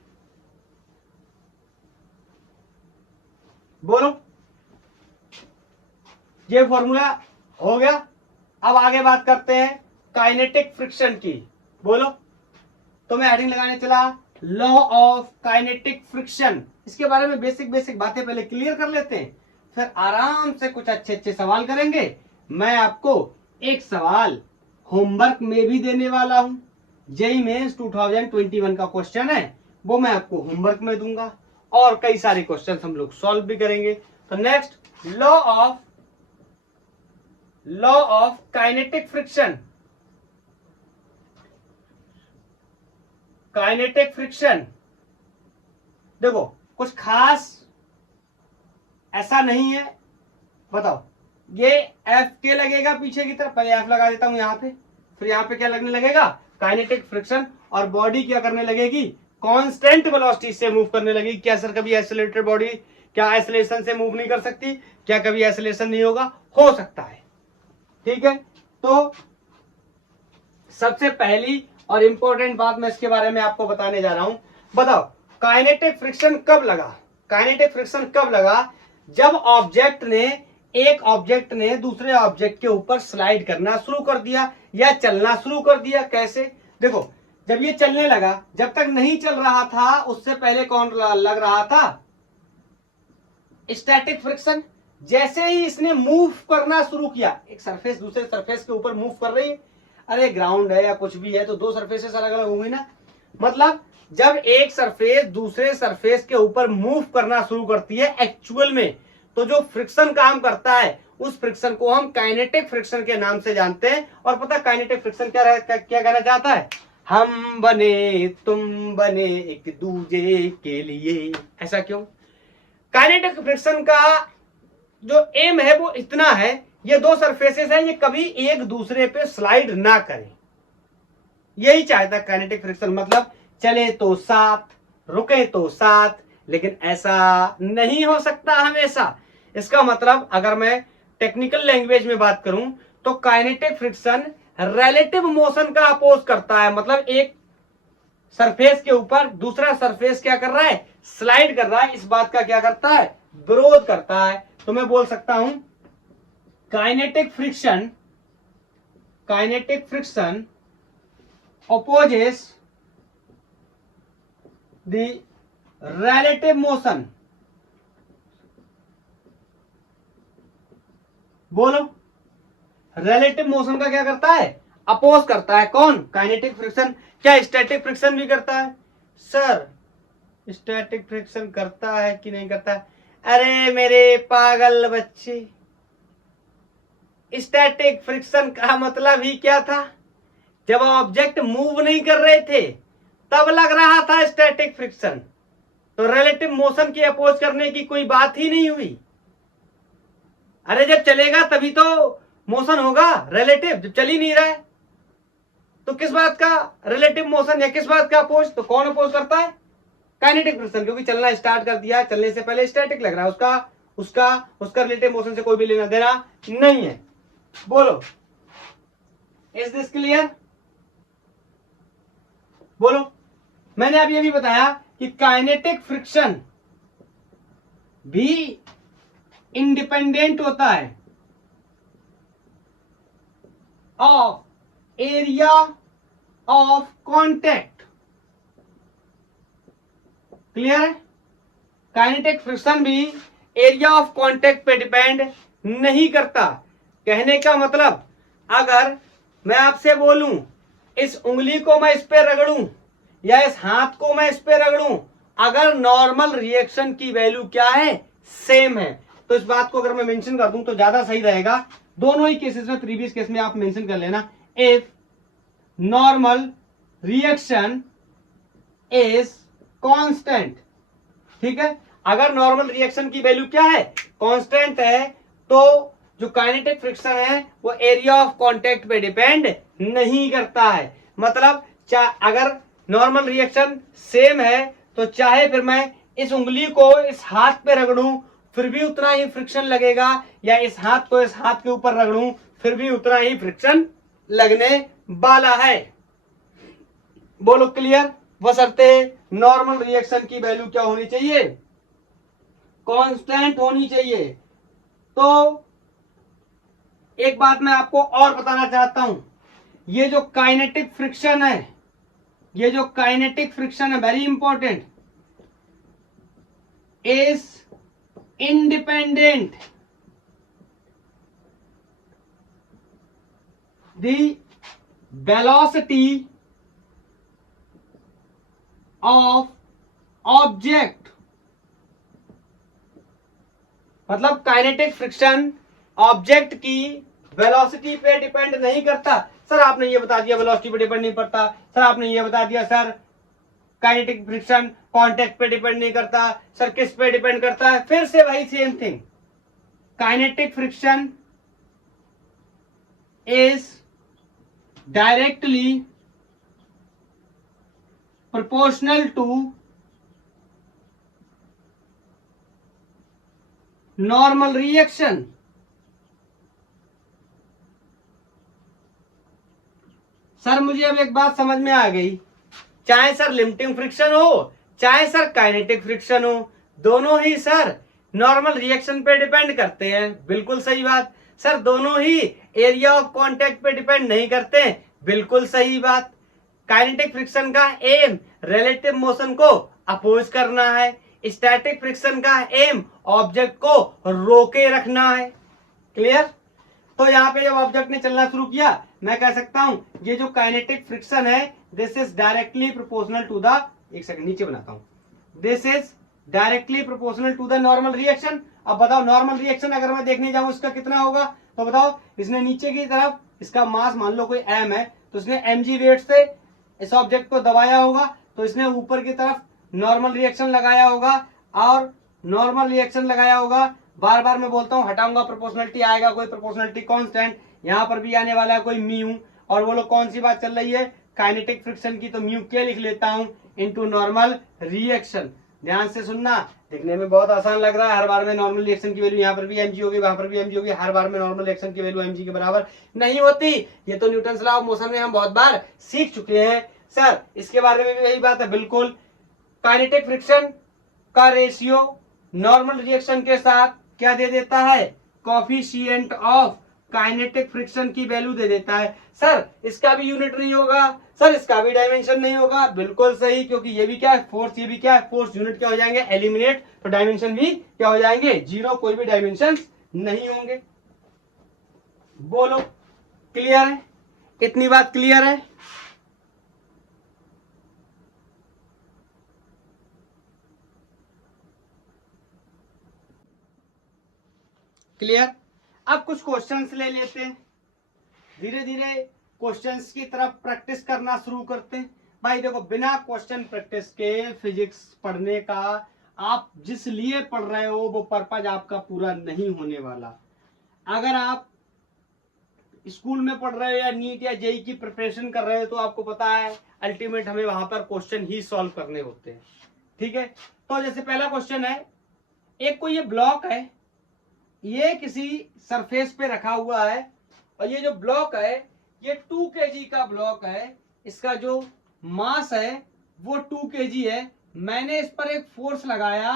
बोलो, ये फॉर्मूला हो गया। अब आगे बात करते हैं काइनेटिक फ्रिक्शन की। बोलो, तो मैं हेडिंग लगाने चला लॉ ऑफ काइनेटिक फ्रिक्शन। इसके बारे में बेसिक बातें पहले क्लियर कर लेते हैं, फिर आराम से कुछ अच्छे सवाल करेंगे। मैं आपको एक सवाल होमवर्क में भी देने वाला हूं, जेईई मेंस 2021 का क्वेश्चन है, वो मैं आपको होमवर्क में दूंगा, और कई सारे क्वेश्चन हम लोग सॉल्व भी करेंगे। तो next, law of kinetic friction. Kinetic friction देखो कुछ खास ऐसा नहीं है। बताओ, ये एफ के लगेगा पीछे की तरफ, पहले एफ लगा देता हूं यहां पे, फिर यहां पे क्या लगने लगेगा? Kinetic friction. और बॉडी क्या करने लगेगी? कांस्टेंट वेलोसिटी से मूव करने लगेगी। क्या सर कभी एक्सेलरेटेड बॉडी क्या आइसोलेशन से मूव नहीं कर सकती? क्या कभी आइसोलेशन नहीं होगा? हो सकता है, ठीक है। तो सबसे पहली और इंपॉर्टेंट बात मैं इसके बारे में आपको बताने जा रहा हूं। बताओ, काइनेटिक फ्रिक्शन कब लगा? काइनेटिक फ्रिक्शन कब लगा? जब एक ऑब्जेक्ट ने दूसरे ऑब्जेक्ट के ऊपर स्लाइड करना शुरू कर दिया या चलना शुरू कर दिया। कैसे? देखो, जब ये चलने लगा, जब तक नहीं चल रहा था उससे पहले कौन लग रहा था? Static friction. जैसे ही इसने मूव करना शुरू किया, एक सरफेस दूसरे सरफेस के ऊपर मूव कर रही है, अरे ग्राउंड है या कुछ भी है तो दो सरफेसेस अलग अलग होंगी ना। मतलब जब एक सरफेस दूसरे सरफेस के ऊपर मूव करना शुरू करती है एक्चुअल में, तो जो फ्रिक्शन काम करता है उस फ्रिक्शन को हम काइनेटिक फ्रिक्शन के नाम से जानते हैं। और पता काइनेटिक फ्रिक्शन क्या कहना चाहता है? हम बने तुम बने एक दूजे के लिए। ऐसा क्यों? काइनेटिक फ्रिक्शन का जो एम है वो इतना है, ये दो सरफेसेस हैं, ये कभी एक दूसरे पे स्लाइड ना करें, यही चाहता काइनेटिक फ्रिक्शन। मतलब चले तो साथ, रुके तो साथ, लेकिन ऐसा नहीं हो सकता हमेशा। इसका मतलब अगर मैं टेक्निकल लैंग्वेज में बात करूं तो काइनेटिक फ्रिक्शन रिलेटिव मोशन का अपोज करता है। मतलब एक सरफेस के ऊपर दूसरा सरफेस क्या कर रहा है? स्लाइड कर रहा है। इस बात का क्या करता है? विरोध करता है। तो मैं बोल सकता हूं kinetic friction opposes the relative motion। बोलो, रिलेटिव मोशन का क्या करता है? अपोज करता है। कौन? Kinetic friction. क्या स्टैटिक फ्रिक्शन भी करता है? सर स्टैटिक फ्रिक्शन करता है कि नहीं करता है? अरे मेरे पागल बच्चे, स्टैटिक फ्रिक्शन का मतलब ही क्या था? जब ऑब्जेक्ट मूव नहीं कर रहे थे तब लग रहा था स्टैटिक फ्रिक्शन, तो रिलेटिव मोशन की अपोज करने की कोई बात ही नहीं हुई। अरे जब चलेगा तभी तो मोशन होगा, रिलेटिव जब चल ही नहीं रहा है तो किस बात का रिलेटिव मोशन या किस बात का अपोज? तो कौन अपोज करता है? काइनेटिक फ्रिक्शन, क्योंकि चलना स्टार्ट कर दिया, चलने से पहले स्टैटिक लग रहा है, उसका रिलेटिव मोशन से कोई भी लेना देना नहीं है। बोलो, इज दिस क्लियर? बोलो। मैंने अब ये भी बताया कि काइनेटिक फ्रिक्शन भी इंडिपेंडेंट होता है of area of contact. Clear है? काइनेटिक फ्रिक्शन भी एरिया ऑफ कांटेक्ट पे डिपेंड नहीं करता। कहने का मतलब, अगर मैं आपसे बोलूं इस उंगली को मैं इस पे रगड़ूं या इस हाथ को मैं इस पे रगड़ूं, अगर नॉर्मल रिएक्शन की वैल्यू क्या है? सेम है। तो इस बात को अगर मैं मेंशन कर दूं तो ज्यादा सही रहेगा। दोनों ही केसेस में, प्रीवियस केस में आप मेंशन कर लेना, if normal reaction is constant. ठीक है, अगर नॉर्मल रिएक्शन की वैल्यू क्या है? कांस्टेंट है, तो जो काइनेटिक फ्रिक्शन है वो एरिया ऑफ कांटेक्ट पे डिपेंड नहीं करता है। मतलब अगर नॉर्मल रिएक्शन सेम है तो चाहे फिर मैं इस उंगली को इस हाथ पे रगड़ूं फिर भी उतना ही फ्रिक्शन लगेगा, या इस हाथ को इस हाथ के ऊपर रगड़ूं फिर भी उतना ही फ्रिक्शन लगने वाला है। बोलो क्लियर? बशर्ते नॉर्मल रिएक्शन की वैल्यू क्या होनी चाहिए? कांस्टेंट होनी चाहिए। तो एक बात मैं आपको और बताना चाहता हूं, ये जो काइनेटिक फ्रिक्शन है, ये जो काइनेटिक फ्रिक्शन है, very important, is independent the velocity of object. मतलब काइनेटिक फ्रिक्शन ऑब्जेक्ट की वेलोसिटी पे डिपेंड नहीं करता। सर आपने ये बता दिया वेलोसिटी पे डिपेंड नहीं करता, सर आपने ये बता दिया सर काइनेटिक फ्रिक्शन कांटेक्ट पे डिपेंड नहीं करता, सर किस पे डिपेंड करता है? फिर से वही same thing, kinetic friction is directly proportional to normal reaction. Sir मुझे अब एक बात समझ में आ गई, चाहे सर लिमिटिंग फ्रिक्शन हो चाहे सर काइनेटिक फ्रिक्शन हो, दोनों ही सर नॉर्मल रिएक्शन पे डिपेंड करते हैं। बिल्कुल सही बात। सर दोनों ही एरिया ऑफ कांटेक्ट पे डिपेंड नहीं करते हैं। बिल्कुल सही बात। काइनेटिक फ्रिक्शन का एम रिलेटिव मोशन को अपोज करना है, स्टैटिक फ्रिक्शन का एम ऑब्जेक्ट को रोके रखना है। क्लियर? तो यहाँ पे जब ऑब्जेक्ट ने चलना शुरू किया, मैं कह सकता हूं ये जो काइनेटिक फ्रिक्शन है this is directly proportional to the, एक सेकंड नीचे बनाता हूं, this is directly proportional to the normal reaction. अब बताओ नॉर्मल रिएक्शन अगर मैं देखने जाऊं इसका कितना होगा? तो बताओ, इसने नीचे की तरफ इसका मास मान लो कोई m है, तो इसने mg वेट से इस ऑब्जेक्ट को दबाया होगा, तो इसने ऊपर की तरफ नॉर्मल रिएक्शन लगाया होगा, और नॉर्मल रिएक्शन लगाया होगा, बार बार मैं बोलता हूं हटाऊंगा प्रोपोर्शनलिटी, आएगा कोई प्रोपोर्शनलिटी कांस्टेंट, यहां पर भी आने वाला है कोई म्यू, और वो लोग कौन सी बात चल रही है? काइनेटिक फ्रिक्शन की, तो म्यू के लिख लेता हूं इनटू नॉर्मल रिएक्शन। ध्यान से सुनना, देखने में बहुत आसान लग रहा है, हर बार में नॉर्मल रिएक्शन की वैल्यू यहाँ पर भी mg होगी, वहां पर भी mg होगी, हर बार में नॉर्मल रिएक्शन की वैल्यू mg के बराबर नहीं होती। ये तो न्यूटन लॉ ऑफ मोशन में हम बहुत बार सीख चुके हैं। सर इसके बारे में भी यही बात है, बिल्कुल। काइनेटिक फ्रिक्शन का रेशियो नॉर्मल रिएक्शन के साथ क्या दे देता है? कोफिशिएंट ऑफ काइनेटिक फ्रिक्शन की वैल्यू दे देता है। सर इसका भी यूनिट नहीं होगा, सर इसका भी डायमेंशन नहीं होगा। बिल्कुल सही, क्योंकि ये भी क्या है? फोर्स, ये भी क्या है? फोर्स। यूनिट क्या हो जाएंगे? एलिमिनेट, तो डायमेंशन भी क्या हो जाएंगे? जीरो, कोई भी डायमेंशन नहीं होंगे। बोलो क्लियर है? इतनी बात क्लियर है? क्लियर? अब कुछ क्वेश्चंस ले लेते हैं, धीरे धीरे क्वेश्चंस की तरफ प्रैक्टिस करना शुरू करते हैं। भाई देखो, बिना क्वेश्चन प्रैक्टिस के फिजिक्स पढ़ने का, आप जिस लिए पढ़ रहे हो वो पर्पज आपका पूरा नहीं होने वाला। अगर आप स्कूल में पढ़ रहे हो या नीट या जेई की प्रिपरेशन कर रहे हो तो आपको पता है अल्टीमेट हमें वहां पर क्वेश्चन ही सॉल्व करने होते हैं। ठीक है, तो जैसे पहला क्वेश्चन है, एक कोई ये ब्लॉक है, ये किसी सरफेस पे रखा हुआ है, और ये जो ब्लॉक है ये 2 kg का ब्लॉक है, इसका जो मास है वो 2 kg है। मैंने इस पर एक फोर्स लगाया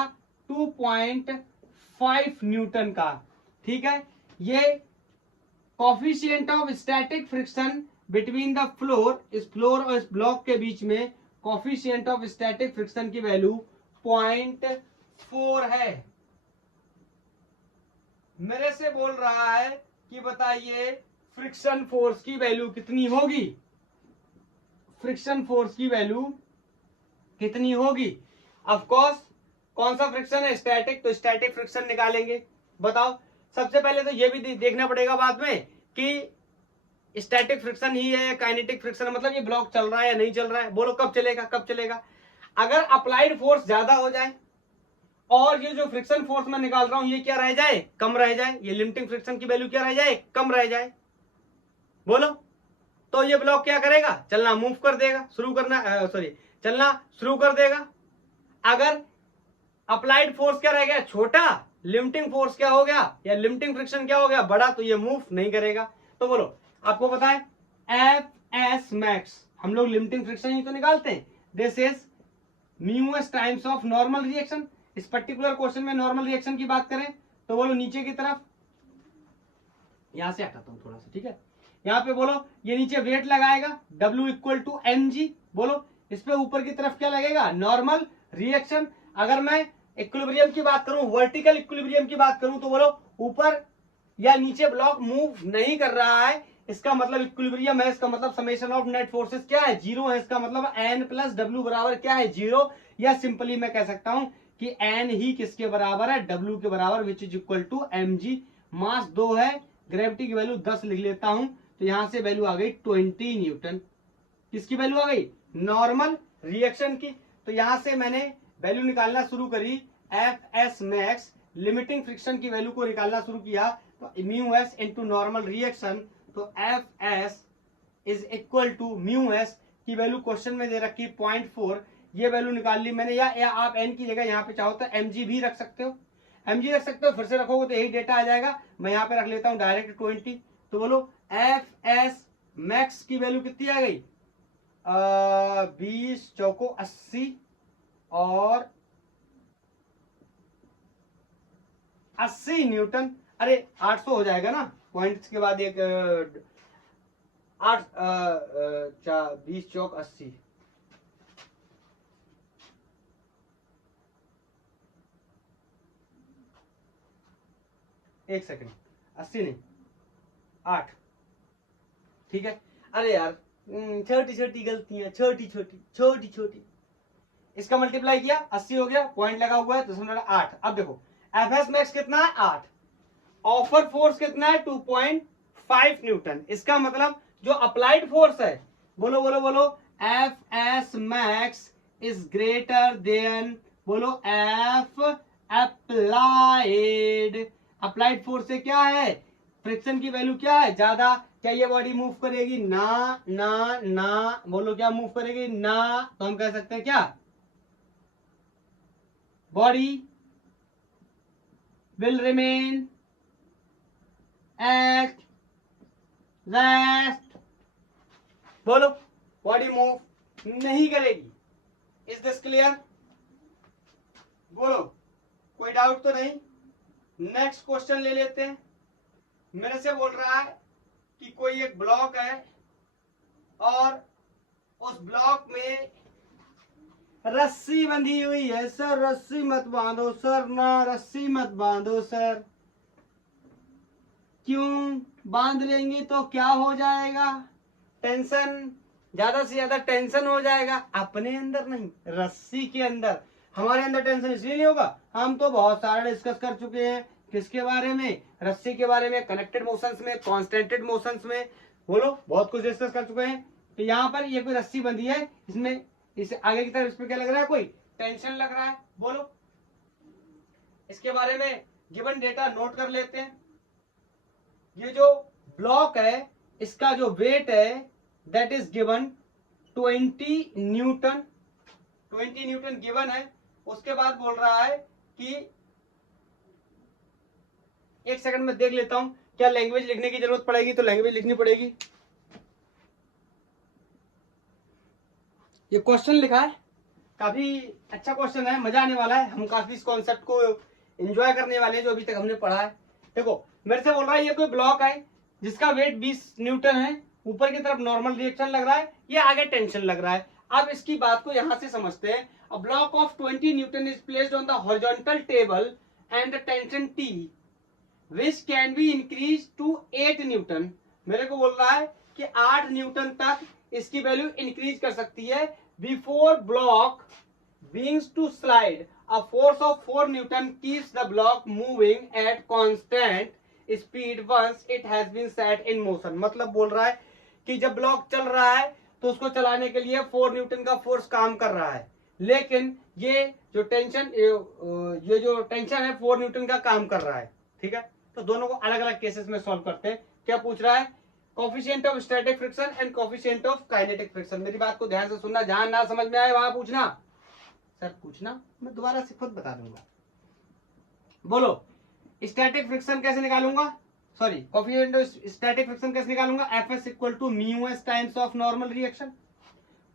2.5 न्यूटन का। ठीक है, ये coefficient of static friction between the floor, इस फ्लोर और इस ब्लॉक के बीच में कोफिशिएंट ऑफ स्टैटिक फ्रिक्शन की वैल्यू 0.4 है। मेरे से बोल रहा है कि बताइए फ्रिक्शन फोर्स की वैल्यू कितनी होगी, फ्रिक्शन फोर्स की वैल्यू कितनी होगी। ऑफ कोर्स कौन सा फ्रिक्शन है, स्टैटिक, तो स्टैटिक फ्रिक्शन निकालेंगे। बताओ, सबसे पहले तो ये भी देखना पड़ेगा बाद में कि स्टैटिक फ्रिक्शन ही है काइनेटिक फ्रिक्शन, मतलब ये ब्लॉक चल रहा है या नहीं चल रहा है। बोलो कब चलेगा, कब चलेगा। अगर अप्लाइड फोर्स ज्यादा हो जाए और ये जो फ्रिक्शन फोर्स मैं निकाल रहा हूं ये क्या रह जाए, कम रह जाए, ये लिमिटिंग फ्रिक्शन की वैल्यू क्या रह जाए, कम रह जाए, बोलो, तो ये ब्लॉक क्या करेगा, चलना मूव कर देगा, शुरू करना चलना शुरू कर देगा। अगर अप्लाइड फोर्स क्या रह गया, छोटा, लिमिटिंग फोर्स क्या हो गया, या लिमिटिंग फ्रिक्शन क्या हो गया, बड़ा, तो ये मूव नहीं करेगा। तो बोलो, आपको पता है एफ एस मैक्स, हम लोग लिमिटिंग फ्रिक्शन ही तो निकालते हैं, this is mu S times of normal reaction. इस पर्टिकुलर क्वेश्चन में नॉर्मल रिएक्शन की बात करें तो बोलो नीचे की तरफ, यहां से हटाता हूं थोड़ा सा, ठीक है, यहां पे बोलो ये नीचे वेट लगाएगा W इक्वल टू mg, बोलो इस पे ऊपर की तरफ क्या लगेगा, नॉर्मल रिएक्शन। अगर मैं इक्विलिब्रियम की बात करूं, वर्टिकल इक्विलिब्रियम की बात करूं तो बोलो ऊपर या नीचे ब्लॉक मूव नहीं कर रहा है, इसका मतलब इक्विलिब्रियम है, इसका मतलब समेशन ऑफ नेट फोर्सेस क्या है, 0 है, इसका मतलब n प्लस W बराबर क्या है, 0। या सिंपली मैं कह सकता हूं कि n ही किसके बराबर है, W के बराबर, which is equal to mg। Mass 2 है, ग्रेविटी की वैल्यू 10 लिख लेता हूं, तो यहां से वैल्यू आ गई 20 न्यूटन। किसकी वैल्यू आ गई, नॉर्मल रिएक्शन की। तो यहां से मैंने वैल्यू निकालना शुरू करी, F S max, limiting friction की वैल्यू को निकालना शुरू किया, तो mu S into normal reaction, तो F S is equal to mu S की वैल्यू क्वेश्चन में दे रखी 0.4, ये वैल्यू निकाल ली मैंने। या आप एन की जगह यहाँ पे चाहो तो mg भी रख सकते हो, mg रख सकते हो, फिर से रखोगे तो यही डेटा आ जाएगा। मैं यहाँ पे रख लेता हूँ डायरेक्ट 20। तो बोलो एफ एस मैक्स की वैल्यू कितनी आ गई, 20 चौको 80 और 80 न्यूटन। अरे 800 हो जाएगा ना, पॉइंट्स के बाद एक 20 चौक 80, एक सेकंड, 80 नहीं 8, ठीक है। अरे यार छोटी छोटी गलतियां, छोटी छोटी छोटी छोटी, इसका मल्टीप्लाई किया 80 हो गया, पॉइंट लगा हुआ है 0.8। अब देखो एफ एस मैक्स कितना है 8, ऑफर फोर्स कितना है 2.5 न्यूटन, इसका मतलब जो अप्लाइड फोर्स है, बोलो बोलो बोलो, F S max is greater than, बोलो एफ अप्लाइड, अप्लाइड फोर्स से क्या है, फ्रिक्शन की वैल्यू क्या है, ज्यादा। क्या ये बॉडी मूव करेगी, ना ना ना, बोलो क्या मूव करेगी, ना, तो हम कह सकते हैं क्या, body will remain at rest, बोलो बॉडी मूव नहीं करेगी। इज दिस क्लियर, बोलो कोई डाउट तो नहीं। नेक्स्ट क्वेश्चन ले लेते हैं। मेरे से बोल रहा है कि कोई एक ब्लॉक है और उस ब्लॉक में रस्सी बंधी हुई है। सर रस्सी मत बांधो सर, ना रस्सी मत बांधो सर, क्यों, बांध लेंगे तो क्या हो जाएगा, टेंशन, ज्यादा से ज्यादा टेंशन हो जाएगा, अपने अंदर नहीं, रस्सी के अंदर। हमारे अंदर टेंशन इसलिए नहीं होगा, हम तो बहुत सारा डिस्कस कर चुके हैं, किसके बारे में, रस्सी के बारे में, कनेक्टेड मोशंस में, कॉन्स्टेंटेड मोशंस में, बोलो बहुत कुछ डिस्कस कर चुके हैं। तो यहाँ पर ये कोई रस्सी बंधी है, इसमें इसे आगे की तरफ इस पे क्या लग रहा है, कोई टेंशन लग रहा है। बोलो इसके बारे में गिवन डेटा नोट कर लेते हैं। ये जो ब्लॉक है इसका जो वेट है that is given 20 Newton. 20 Newton given है। उसके बाद बोल रहा है कि एक सेकंड में देख लेता हूं क्या लैंग्वेज लिखने की जरूरत पड़ेगी, तो लैंग्वेज लिखनी पड़ेगी। ये क्वेश्चन लिखा है, काफी अच्छा क्वेश्चन है, मजा आने वाला है। हम काफी इस कॉन्सेप्ट को एंजॉय करने वाले हैं जो अभी तक हमने पढ़ा है। देखो मेरे से बोल रहा है ये कोई ब्लॉक है जिसका वेट 20 न्यूटन है, ऊपर की तरफ नॉर्मल रिएक्शन लग रहा है, ये आगे टेंशन लग रहा है। अब इसकी बात को यहां से समझते हैं। A block of 20 newton is placed on the horizontal table and the tension T which can be increase to 8 newton. मेरे को बोल रहा है कि 8 न्यूटन तक इसकी वैल्यू इंक्रीज कर सकती है। Before block begins to slide a force of 4 Newton keeps the block moving at constant speed once it has been set in motion। मतलब बोल रहा है कि जब ब्लॉक चल रहा है तो उसको चलाने के लिए 4 न्यूटन का फोर्स काम कर रहा है, लेकिन ये जो टेंशन है 4 न्यूटन का काम कर रहा है। ठीक है, तो दोनों को अलग अलग केसेस में सॉल्व करते हैं। क्या पूछ रहा है, coefficient of static friction and coefficient of kinetic friction. मेरी बात को ध्यान से सुनना, जहां ना समझ में आए वहां पूछना। सर पूछना, मैं दोबारा से खुद बता दूंगा। बोलो स्टैटिक फ्रिक्शन कैसे निकालूंगा, sorry coefficient of static friction कैसे निकालूंगा। Fs equal to mu S times of normal reaction.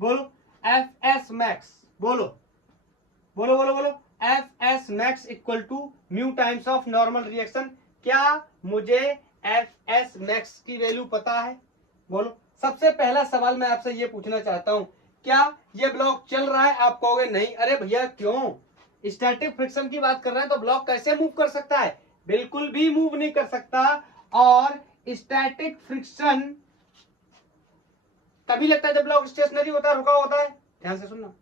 बोलो Fs मैक्स, बोलो बोलो बोलो बोलो Fs max equal to mu times of normal reaction. क्या मुझे Fs मैक्स की वैल्यू पता है? बोलो। सबसे पहला सवाल मैं आपसे ये पूछना चाहता हूं, क्या ये ब्लॉक चल रहा है? आप कहोगे नहीं। अरे भैया क्यों, स्टैटिक फ्रिक्शन की बात कर रहे हैं तो ब्लॉक कैसे मूव कर सकता है? बिल्कुल भी मूव नहीं कर सकता। और स्टैटिक फ्रिक्शन तभी लगता है जब ब्लॉक स्टेशनरी होता है, रुका होता है। ध्यान से सुनना।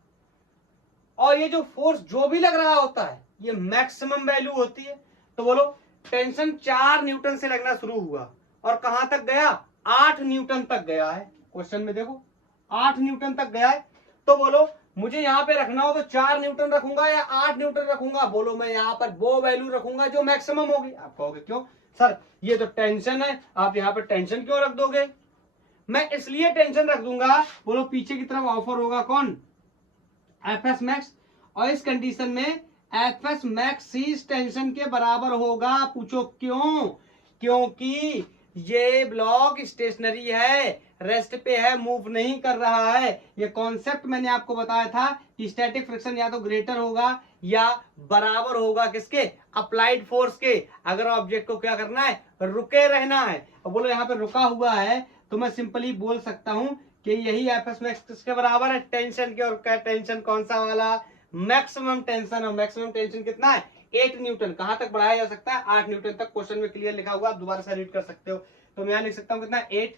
और ये जो फोर्स जो भी लग रहा होता है ये मैक्सिमम वैल्यू होती है। तो बोलो टेंशन 4 न्यूटन से लगना शुरू हुआ और कहां तक गया, 8 न्यूटन तक गया है। क्वेश्चन में देखो 8 न्यूटन तक गया है। तो बोलो मुझे यहां पे रखना हो तो 4 न्यूटन रखूंगा या 8 न्यूटन रखूंगा? बोलो मैं यहां पर वो वैल्यू रखूंगा जो मैक्सिमम होगी। आप कहोगे क्यों सर, ये तो टेंशन है, आप यहां पर टेंशन क्यों रख दोगे? मैं इसलिए टेंशन रख दूंगा, बोलो पीछे की तरफ ऑफर होगा कौन, Fs मैक्स। और इस कंडीशन में Fs मैक्स ही टेंशन के बराबर होगा। पूछो क्यों? क्योंकि ये ब्लॉक स्टेशनरी है, रेस्ट पे है, मूव नहीं कर रहा है। ये कॉन्सेप्ट मैंने आपको बताया था कि स्टैटिक फ्रिक्शन या तो ग्रेटर होगा या बराबर होगा किसके, अप्लाइड फोर्स के। अगर ऑब्जेक्ट को क्या करना है, रुके रहना है। और बोलो यहाँ पे रुका हुआ है तो मैं सिंपली बोल सकता हूं कि यही Fs मैक्स किसके बराबर है, टेंशन के। और क्या टेंशन कौन सा वाला, मैक्सिमम टेंशन। और मैक्सिमम टेंशन कितना है, 8 न्यूटन। कहां तक बढ़ाया जा सकता है, 8 न्यूटन तक। क्वेश्चन में क्लियर लिखा हुआ, आप दोबारा से रीड कर सकते हो। तो मैं यहां लिख सकता हूं कितना, 8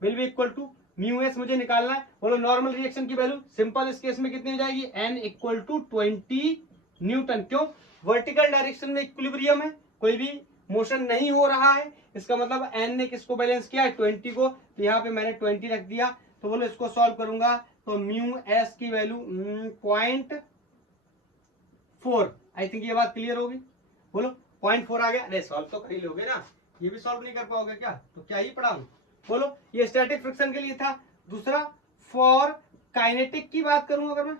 will be equal to mu S मुझे निकालना है। बोलो नॉर्मल रिएक्शन की वैल्यू सिंपल इस केस में कितनी हो जाएगी, n इक्वल टू 20 न्यूटन। क्यों, वर्टिकल डायरेक्शन में इक्विलिब्रियम है, कोई भी मोशन नहीं हो रहा है। इसका मतलब n ने किसको बैलेंस किया है, 20 को। तो यहाँ पे मैंने 20 रख दिया। तो बोलो इसको सॉल्व करूंगा तो म्यू एस की वैल्यू 0.4। आई थिंक ये बात क्लियर होगी। बोलो 0.4 आ गया। अरे सॉल्व तो कर ही लोगे ना, ये भी सॉल्व नहीं कर पाओगे क्या, तो क्या ही पढ़ा हूं। बोलो ये स्टैटिक फ्रिक्शन के लिए था। दूसरा फॉर काइनेटिक की बात करूं, अगर मैं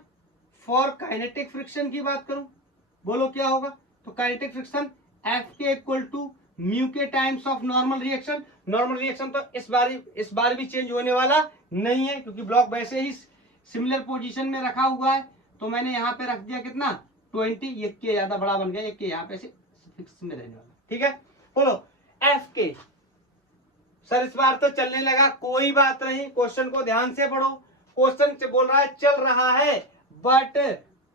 फॉर काइनेटिक फ्रिक्शन की बात करूं, बोलो क्या होगा। तो काइनेटिक फ्रिक्शन एफ के इक्वल टू म्यू के times of normal reaction. Normal reaction तो इस बार भी चेंज होने वाला नहीं है क्योंकि ब्लॉक वैसे ही सिमिलर पोजीशन में रखा हुआ है। तो मैंने यहाँ पे रख दिया कितना, 20। ये के ज्यादा बड़ा बन गया, ये के यहाँ पे फिक्स में रहने वाला। ठीक है, बोलो एफ के। सर इस बार तो चलने लगा, कोई बात नहीं, क्वेश्चन को ध्यान से पढ़ो। क्वेश्चन बोल रहा है चल रहा है बट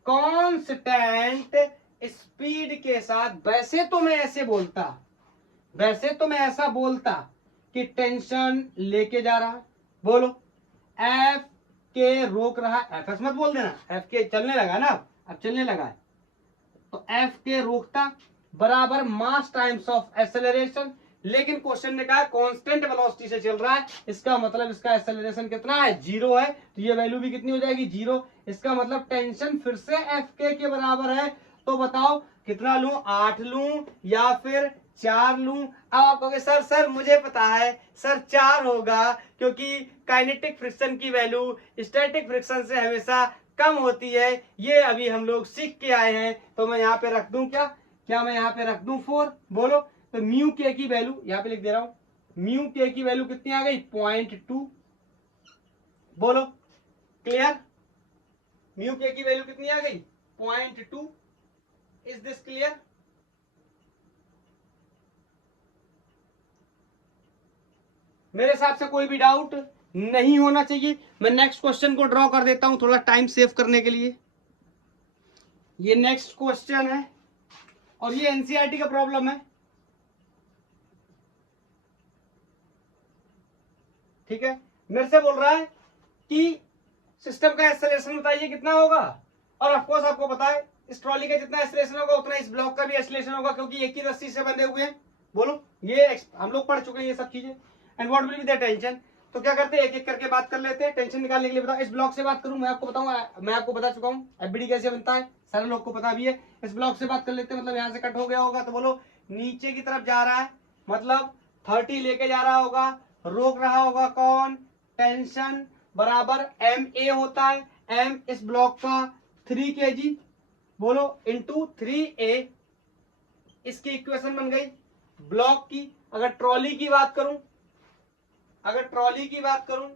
कांस्टेंट स्पीड के साथ। वैसे तो मैं ऐसा बोलता कि टेंशन लेके जा रहा है। बोलो एफ के रोक रहा है, एफ एस मत बोल देना, एफ के चलने लगा ना, अब चलने लगा है तो एफ के रोकता बराबर मास टाइम्स ऑफ एक्सेलरेशन। लेकिन क्वेश्चन ने कहा कांस्टेंट वेलोसिटी से चल रहा है, इसका मतलब इसका एक्सेलरेशन कितना है, 0 है, तो ये वैल्यू भी कितनी हो जाएगी, 0। इसका मतलब टेंशन फिर से एफ के बराबर है। तो बताओ कितना लूं, 8 लूं या फिर 4 लूं। अब आप कहोगे सर सर मुझे पता है सर 4 होगा, क्योंकि काइनेटिक फ्रिक्शन की वैल्यू स्टैटिक फ्रिक्शन से हमेशा कम होती है, ये अभी हम लोग सीख के आए हैं। तो मैं यहाँ पे रख दूं क्या, क्या मैं यहाँ पे रख दूं 4, बोलो। तो म्यू के की वैल्यू यहाँ पे लिख दे रहा हूं, म्यू के की वैल्यू कितनी आ गई, 0.2, बोलो क्लियर, म्यू के की वैल्यू कितनी आ गई, 0.2। Is this clear? मेरे हिसाब से कोई भी डाउट नहीं होना चाहिए। मैं नेक्स्ट क्वेश्चन को ड्रॉ कर देता हूं थोड़ा टाइम सेव करने के लिए। ये नेक्स्ट क्वेश्चन है और ये एनसीईआरटी का प्रॉब्लम है, ठीक है। मेरे से बोल रहा है कि सिस्टम का एक्सेलरेशन बताइए कितना होगा, और ऑफ कोर्स आपको पता है इस ट्रॉली का जितना एक्सेलरेशन होगा उतना इस ब्लॉक का भी एक्सेलरेशन होगा, क्योंकि एक ही रस्सी से बंधे हुए हैं। बोलो, ये हम लोग पढ़ चुके हैं ये सब चीजें। And what will be the tension? तो क्या करते हैं, एक एक करके बात कर लेते हैं। टेंशन निकालने के लिए बताओ, इस ब्लॉक से बात करूं, मैं आपको बताऊंगा, मैं आपको बता चुका हूं एफबीडी कैसे बनता है, सारे लोग को पता भी है। इस ब्लॉक से बात कर लेते हैं, मतलब यहाँ से कट हो गया होगा, तो बोलो नीचे की तरफ जा रहा है, मतलब 30 लेके जा रहा होगा, रोक रहा होगा कौन, टेंशन बराबर एम ए होता है, एम इस ब्लॉक का 3 kg, बोलो इंटू 3a, इसकी इक्वेशन बन गई ब्लॉक की। अगर ट्रॉली की बात करूं, अगर ट्रॉली की बात करूं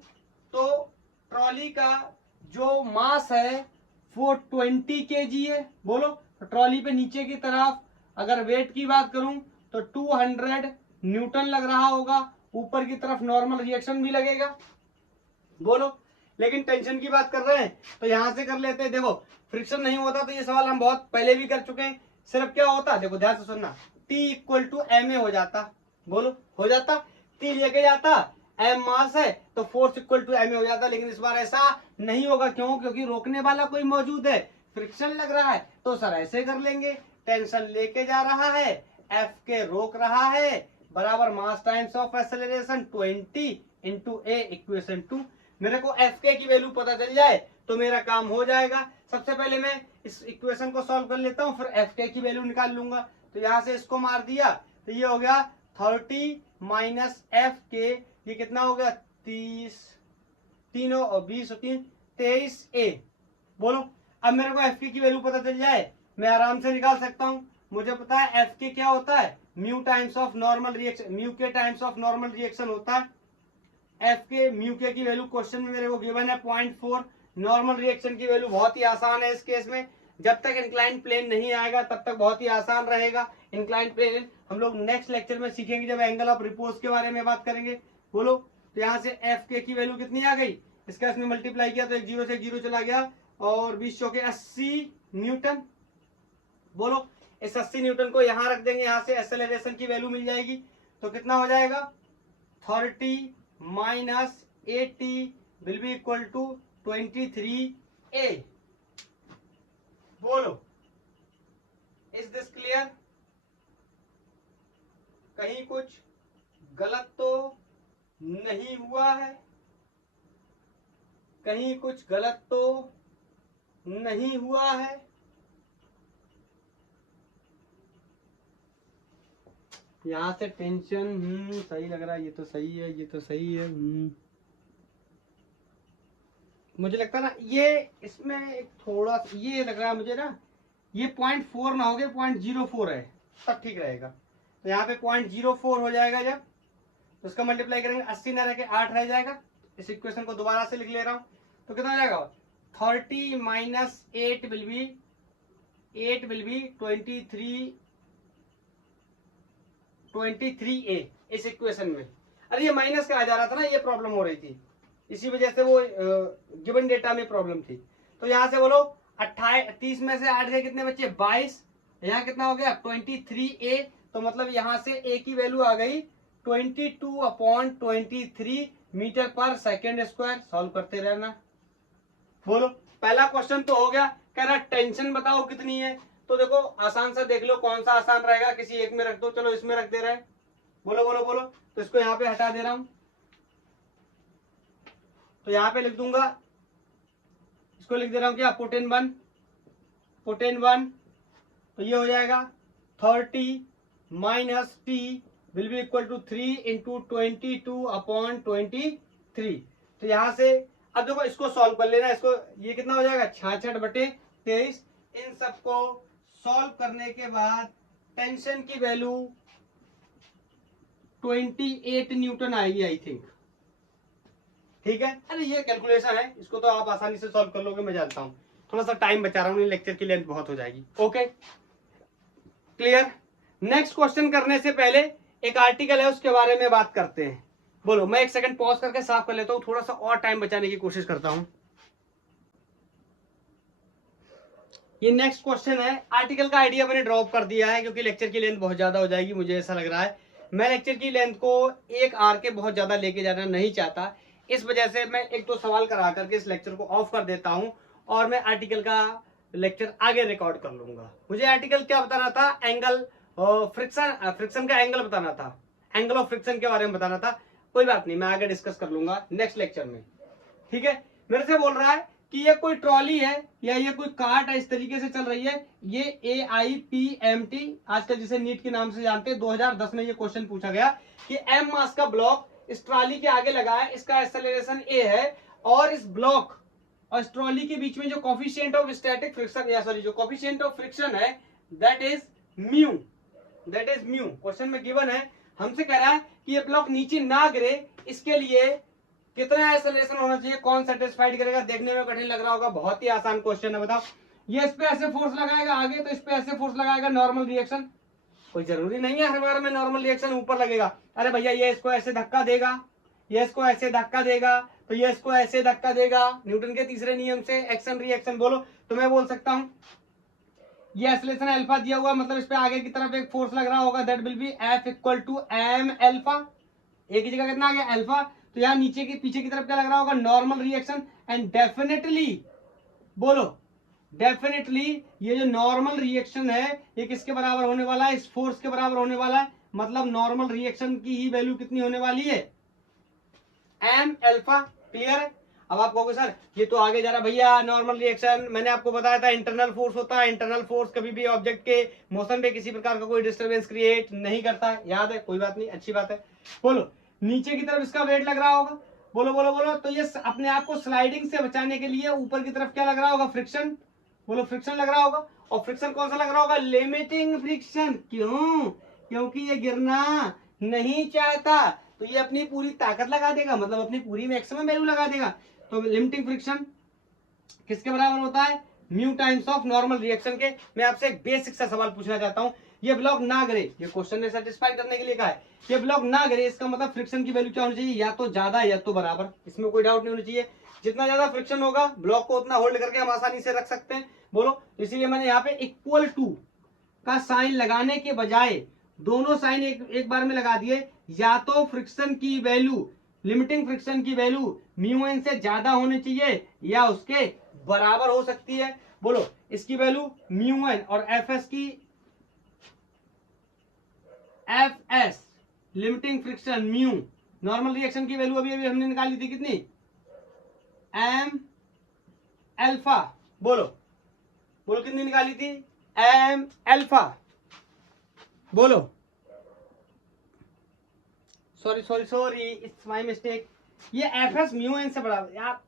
तो ट्रॉली का जो मास है वो 20 kg है, बोलो। तो ट्रॉली पे नीचे की तरफ अगर वेट की बात करूं तो 200 न्यूटन लग रहा होगा, ऊपर की तरफ नॉर्मल रिएक्शन भी लगेगा, बोलो। लेकिन टेंशन की बात कर रहे हैं तो यहां से कर लेते हैं। देखो फ्रिक्शन नहीं होता तो ये सवाल हम बहुत पहले भी कर चुके हैं। सिर्फ क्या होता, देखो ध्यान से सुनना, T equal to M A हो जाता, बोलो हो जाता, T लेके जाता, एम मास है तो force equal to M A हो जाता। लेकिन इस बार ऐसा नहीं होगा, क्यों, क्योंकि रोकने वाला कोई मौजूद है, फ्रिक्शन लग रहा है, तो सर ऐसे कर लेंगे, टेंशन लेके जा रहा है, एफ के रोक रहा है, बराबर मास times of acceleration 20 into A equation 2। मेरे को एफ के की वैल्यू पता चल जाए तो मेरा काम हो जाएगा। सबसे पहले मैं इस इक्वेशन को सॉल्व कर लेता हूं, फिर एफ के की वैल्यू निकाल लूंगा। तो यहां से इसको मार दिया तो ये हो गया 30 माइनस एफ के, ये कितना हो गया 30, तीनों और 20 और 3 23 ए, बोलो। अब मेरे को एफ के की वैल्यू पता चल जाए मैं आराम से निकाल सकता हूं। मुझे पता है एफ के क्या होता है, mu times of normal reaction, mu के टाइम्स ऑफ नॉर्मल रिएक्शन होता है। एफ के म्यू के की वैल्यू क्वेश्चन में मेरे को गिवन है 0.4। नॉर्मल रिएक्शन की वैल्यू बहुत ही आसान है इस केस में, जब तक इंक्लाइंड प्लेन नहीं आएगा तब तक बहुत ही आसान रहेगा। इंक्लाइंड प्लेन हम लोग नेक्स्ट लेक्चर में सीखेंगे जब एंगल ऑफ रिपोज के बारे में बात करेंगे, बोलो। तो यहाँ से एफ के की वैल्यू कितनी आ गई, इसका इसमें मल्टीप्लाई किया तो एक जीरो से जीरो चला गया और 20 चौके 80 न्यूटन, बोलो। इस 80 न्यूटन को यहाँ रख देंगे, यहाँ से एक्सेलरेशन की वैल्यू मिल जाएगी। तो कितना हो जाएगा 30 minus 80 will be equal to 23a, बोलो। Is this clear? कहीं कुछ गलत तो नहीं हुआ है, कहीं कुछ गलत तो नहीं हुआ है? यहाँ से टेंशन सही लग रहा है, ये तो सही है, ये तो सही है। मुझे लगता है ना ये इसमें एक थोड़ा ये लग रहा है मुझे ना, ये 0.4 ना हो गया 0.04 है, तब ठीक रहेगा। तो यहाँ पे 0.04 हो जाएगा जब, तो उसका मल्टीप्लाई करेंगे 80 ना रह के 8 रह जाएगा। इस इक्वेशन को दोबारा से लिख ले रहा हूँ, तो कितना हो जाएगा 30 माइनस 8 विल बी 23a इस इक्वेशन में। अरे ये माइनस का आ जा रहा था ना, ये प्रॉब्लम हो रही थी, इसी वजह से वो गिवन डेटा में प्रॉब्लम थी। तो यहाँ से बोलो 30 में से 8 गए कितने बच्चे 22, यहाँ कितना हो गया 23a, तो मतलब यहाँ से a की वैल्यू आ गई 22/23 मीटर पर सेकेंड स्क्वायर। सॉल्व करते रहना, बोलो। पहला क्वेश्चन तो हो गया, कह रहा टेंशन बताओ कितनी है। तो देखो आसान सा देख लो कौन सा आसान रहेगा, किसी एक में रख दो, चलो इसमें रख दे रहे हैं। बोलो बोलो बोलो। तो इसको यहाँ पे हटा दे रहा हूं, तो यहाँ पे लिख दूंगा, इसको लिख दे रहा हूं क्या, पुट इन वन, तो ये हो जाएगा 30 minus T will be equal to 3 into 22/23। तो यहां से अब देखो इसको सॉल्व कर लेना, इसको ये कितना हो जाएगा 66/23। इन सबको सॉल्व करने के बाद टेंशन की वैल्यू 28 न्यूटन आएगी आई थिंक। ठीक है, अरे ये कैलकुलेशन है, इसको तो आप आसानी से सॉल्व कर लोगे, मैं जानता हूं। थोड़ा सा टाइम बचा रहा हूं, लेक्चर की लेंथ बहुत हो जाएगी। Okay clear. नेक्स्ट क्वेश्चन करने से पहले एक आर्टिकल है उसके बारे में बात करते हैं। बोलो, मैं एक सेकंड पॉज करके साफ कर लेता हूं, थोड़ा सा और टाइम बचाने की कोशिश करता हूं। ये नेक्स्ट क्वेश्चन है, आर्टिकल का आइडिया मैंने ड्रॉप कर दिया है क्योंकि लेक्चर की लेंथ बहुत ज्यादा हो जाएगी, मुझे ऐसा लग रहा है। मैं लेक्चर की लेंथ को एक आर के बहुत ज्यादा लेके जाना नहीं चाहता, इस वजह से मैं एक दो सवाल करा करके इस लेक्चर को ऑफ कर देता हूं और मैं आर्टिकल का लेक्चर आगे रिकॉर्ड कर लूंगा। मुझे आर्टिकल क्या बताना था, एंगल फ्रिक्शन का एंगल बताना था, एंगल ऑफ फ्रिक्शन के बारे में बताना था। कोई बात नहीं, मैं आगे डिस्कस कर लूंगा नेक्स्ट लेक्चर में। ठीक है, मेरे से बोल रहा है कि ये कोई ट्रॉली है या ये कोई कार्ट है, इस तरीके से चल रही है। ये AIPMT आजकल जिसे नीट के नाम से जानते हैं, 2010 में ये क्वेश्चन पूछा गया कि M मास का ब्लॉक इस ट्रॉली के आगे लगा है, इसका एक्सेलरेशन A है और इस ब्लॉक और इस ट्रॉली के बीच में जो कोफिशिएंट ऑफ स्टैटिक फ्रिक्शन या सॉरी जो कोफिशिएंट ऑफ फ्रिक्शन है that is mu, that is mu. Question में गिवन है, हमसे कह रहा है कि ये ब्लॉक नीचे ना गिरे, इसके लिए कितना एक्सेलरेशन होना चाहिए, कौन सेटिस्फाइड करेगा। देखने में कठिन लग रहा होगा, बहुत ही आसान क्वेश्चन है। बताओ, ये इस पे ऐसे फोर्स लगाएगा आगे, तो इस पे ऐसे फोर्स लगाएगा, नॉर्मल रिएक्शन। कोई जरूरी नहीं है हर बार में नॉर्मल रिएक्शन ऊपर लगेगा। अरे भैया ये इसको ऐसे धक्का देगा, ये इसको ऐसे धक्का देगा, तो ये इसको ऐसे धक्का देगा, न्यूटन के तीसरे नियम से एक्शन रिएक्शन। बोलो, तो मैं बोल सकता हूं ये एक्सेलरेशन अल्फा दिया हुआ, मतलब इस पे आगे की तरफ एक फोर्स लग रहा होगा, that will be F equal to M alpha. एक ही जगह कितना आ गया अल्फा, तो यहाँ नीचे की पीछे की तरफ क्या लग रहा होगा, नॉर्मल रिएक्शन। एंड डेफिनेटली बोलो, डेफिनेटली ये जो नॉर्मल रिएक्शन है ये किसके बराबर होने वाला है, इस फोर्स के बराबर होने वाला है। मतलब नॉर्मल रिएक्शन की ही वैल्यू कितनी होने वाली है, M अल्फा। क्लियर है। अब आप कहोगे सर ये तो आगे जा रहा, भैया नॉर्मल रिएक्शन मैंने आपको बताया था इंटरनल फोर्स होता है, इंटरनल फोर्स कभी भी ऑब्जेक्ट के मोशन पे किसी प्रकार का कोई डिस्टरबेंस क्रिएट नहीं करता है, याद है, कोई बात नहीं, अच्छी बात है। बोलो, नीचे की तरफ इसका वेट लग रहा होगा, बोलो बोलो बोलो, तो ये अपने आप को स्लाइडिंग से बचाने के लिए ऊपर की तरफ क्या लग रहा होगा, फ्रिक्शन। बोलो, फ्रिक्शन लग रहा होगा। और फ्रिक्शन कौन सा लग रहा होगा, लिमिटिंग फ्रिक्शन। क्यों, क्योंकि ये गिरना नहीं चाहता, तो ये अपनी पूरी ताकत लगा देगा, मतलब अपनी पूरी मैक्सिमम वैल्यू लगा देगा। तो लिमिटिंग फ्रिक्शन किसके बराबर होता है, mu times of normal reaction के। मैं आपसे एक बेसिक सा सवाल पूछना चाहता हूं, ये ब्लॉक ना गिरे, ये क्वेश्चन ने सेटिस्फाई करने के लिए कहा है, ये ब्लॉक ना गिरे, इसका मतलब फ्रिक्शन की वैल्यू क्या होनी चाहिए, या तो ज्यादा या तो बराबर, इसमें कोई डाउट नहीं होना चाहिए। जितना ज्यादा फ्रिक्शन होगा ब्लॉक को उतना होल्ड करके हम आसानी से रख सकते हैं। बोलो, इसीलिए मैंने यहाँ पे इक्वल टू का साइन लगाने के बजाय दोनों साइन एक बार में लगा दिए। या तो फ्रिक्शन की वैल्यू, लिमिटिंग फ्रिक्शन की वैल्यू म्यू एन से ज्यादा होनी चाहिए या उसके बराबर हो सकती है। बोलो, इसकी वैल्यू म्यू एन और F S limiting friction mu, normal reaction की वैल्यू अभी अभी हमने निकाली थी कितनी, एम अल्फा। बोलो बोलो कितनी निकाली थी, एम अल्फा। बोलो, sorry sorry sorry, it's my mistake. ये एफ एस म्यू एन से बड़ा यार।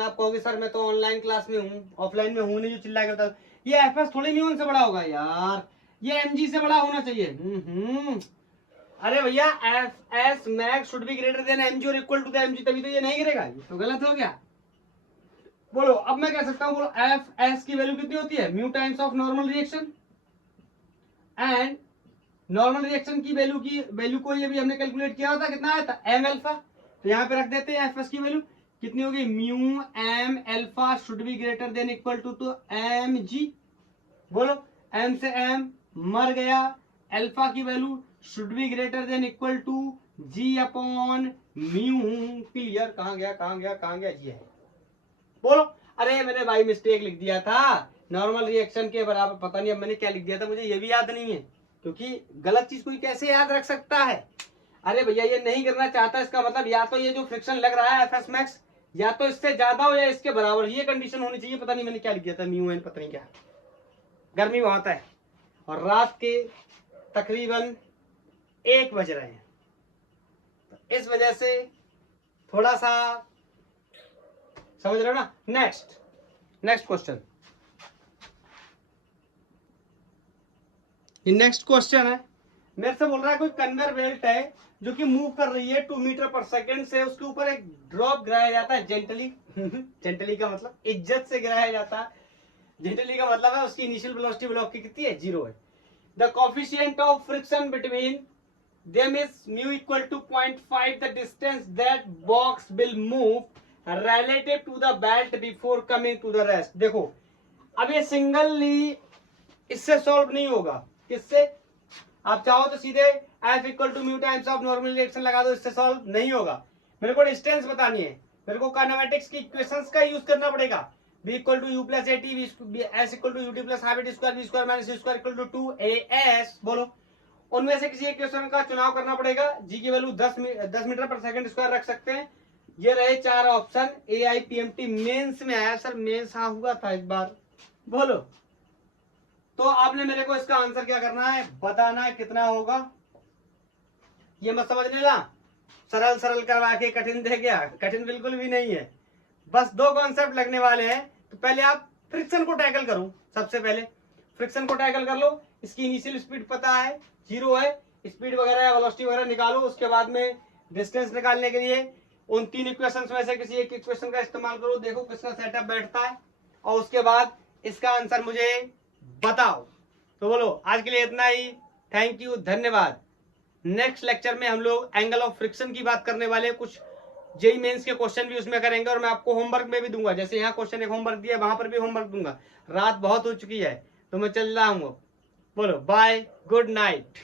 आप कहोगे सर मैं तो ऑनलाइन क्लास में हूँ, ऑफलाइन में हूँ नहीं, जो चिल्ला करता, ये एफ एस थोड़ी म्यू एन से बड़ा होगा यार, ये एम जी से बड़ा होना चाहिए। अरे भैया F S max should be greater than M G और equal to the M G, तभी तो ये नहीं गिरेगा, ये तो गलत हो गया। बोलो, अब मैं कह सकता हूँ, बोलो एफ एस की वैल्यू कितनी होती है, mu times of normal reaction, and normal reaction की वैल्यू को ये भी हमने कैलकुलेट किया था, कितना आया था, एम अल्फा। तो यहाँ पे रख देते हैं एफ एस की वैल्यू कितनी होगी, mu M alpha should be greater than equal to M G. बोलो, एम से एम मर गया, अल्फा की value should be greater than equal to G upon mu. Clear, कहां गया कहां गया कहां गया, जी है। बोलो, अरे मैंने बाई मिस्टेक लिख दिया था नॉर्मल रिएक्शन के बराबर, पता नहीं अब मैंने क्या लिख दिया था, मुझे ये भी याद नहीं है। क्योंकि गलत चीज कोई कैसे याद रख सकता है। अरे भैया ये नहीं करना चाहता, इसका मतलब या तो ये जो फ्रिक्शन लग रहा है एफ मैक्स या तो इससे ज्यादा हो या इसके बराबर, ये कंडीशन होनी चाहिए। पता नहीं मैंने क्या लिख दिया था, म्यू एन पता नहीं क्या। गर्मी बहुत है और रात के तकरीबन 1 बज रहे हैं, तो इस वजह से थोड़ा सा समझ रहे हो ना। नेक्स्ट क्वेश्चन, ये नेक्स्ट क्वेश्चन है, मेरे से बोल रहा है कोई कन्वेयर बेल्ट है जो कि मूव कर रही है 2 मीटर पर सेकंड से, उसके ऊपर एक ड्रॉप गिराया जाता है जेंटली जेंटली का मतलब इज्जत से गिराया जाता है। जेंटली का मतलब है उसकी इनिशियल वेलोसिटी ब्लॉक की कितनी है, 0 है। The coefficient of friction between them is mu equal to 0.5, the distance that box will move relative to the belt before coming to the rest. देखो अब ये सिंगली इससे सॉल्व नहीं होगा, किससे? आप चाहो तो सीधे F equal to mu times of normal reaction लगा दो, इससे सॉल्व नहीं होगा। मेरे को डिस्टेंस बतानी है, मेरे को काइनेमेटिक्स की इक्वेशंस का यूज करना पड़ेगा। V equal to U plus A T, S equal to U T plus half A T square, V square minus C square equal to 2AS। बोलो उनमें से किसी इक्वेशन का चुनाव करना पड़ेगा। G की वैल्यू 10 मीटर पर सेकंड स्क्वायर रख सकते हैं। ये रहे 4 ऑप्शन। AIPMT मेंस में आया सर, मेंस हाँ हुआ था एक बार। बोलो तो आपने मेरे को इसका आंसर क्या करना है, बताना है कितना होगा। ये मत समझ लेना सरल सरल करवा के कठिन दे गया, कठिन बिल्कुल भी नहीं है। बस 2 कॉन्सेप्ट लगने वाले हैं। तो पहले आप फ्रिक्शन को टैकल करो, सबसे पहले फ्रिक्शन को टैकल कर लो। इसकी इनिशियल स्पीड पता है 0 है, स्पीड वगैरह या वेलोसिटी वगैरह निकालो। उसके बाद में डिस्टेंस निकालने के लिए उन 3 इक्वेशंस में से किसी एक इक्वेशन का इस्तेमाल करो, देखो किसका सेटअप बैठता है, और उसके बाद इसका आंसर मुझे बताओ। तो बोलो आज के लिए इतना ही, थैंक यू, धन्यवाद। नेक्स्ट लेक्चर में हम लोग एंगल ऑफ फ्रिक्शन की बात करने वाले, कुछ जेई मेंस के क्वेश्चन भी उसमें करेंगे और मैं आपको होमवर्क में भी दूंगा। जैसे यहाँ क्वेश्चन एक होमवर्क दिया, वहां पर भी होमवर्क दूंगा। रात बहुत हो चुकी है तो मैं चल रहा हूँ। बोलो बाय, गुड नाइट।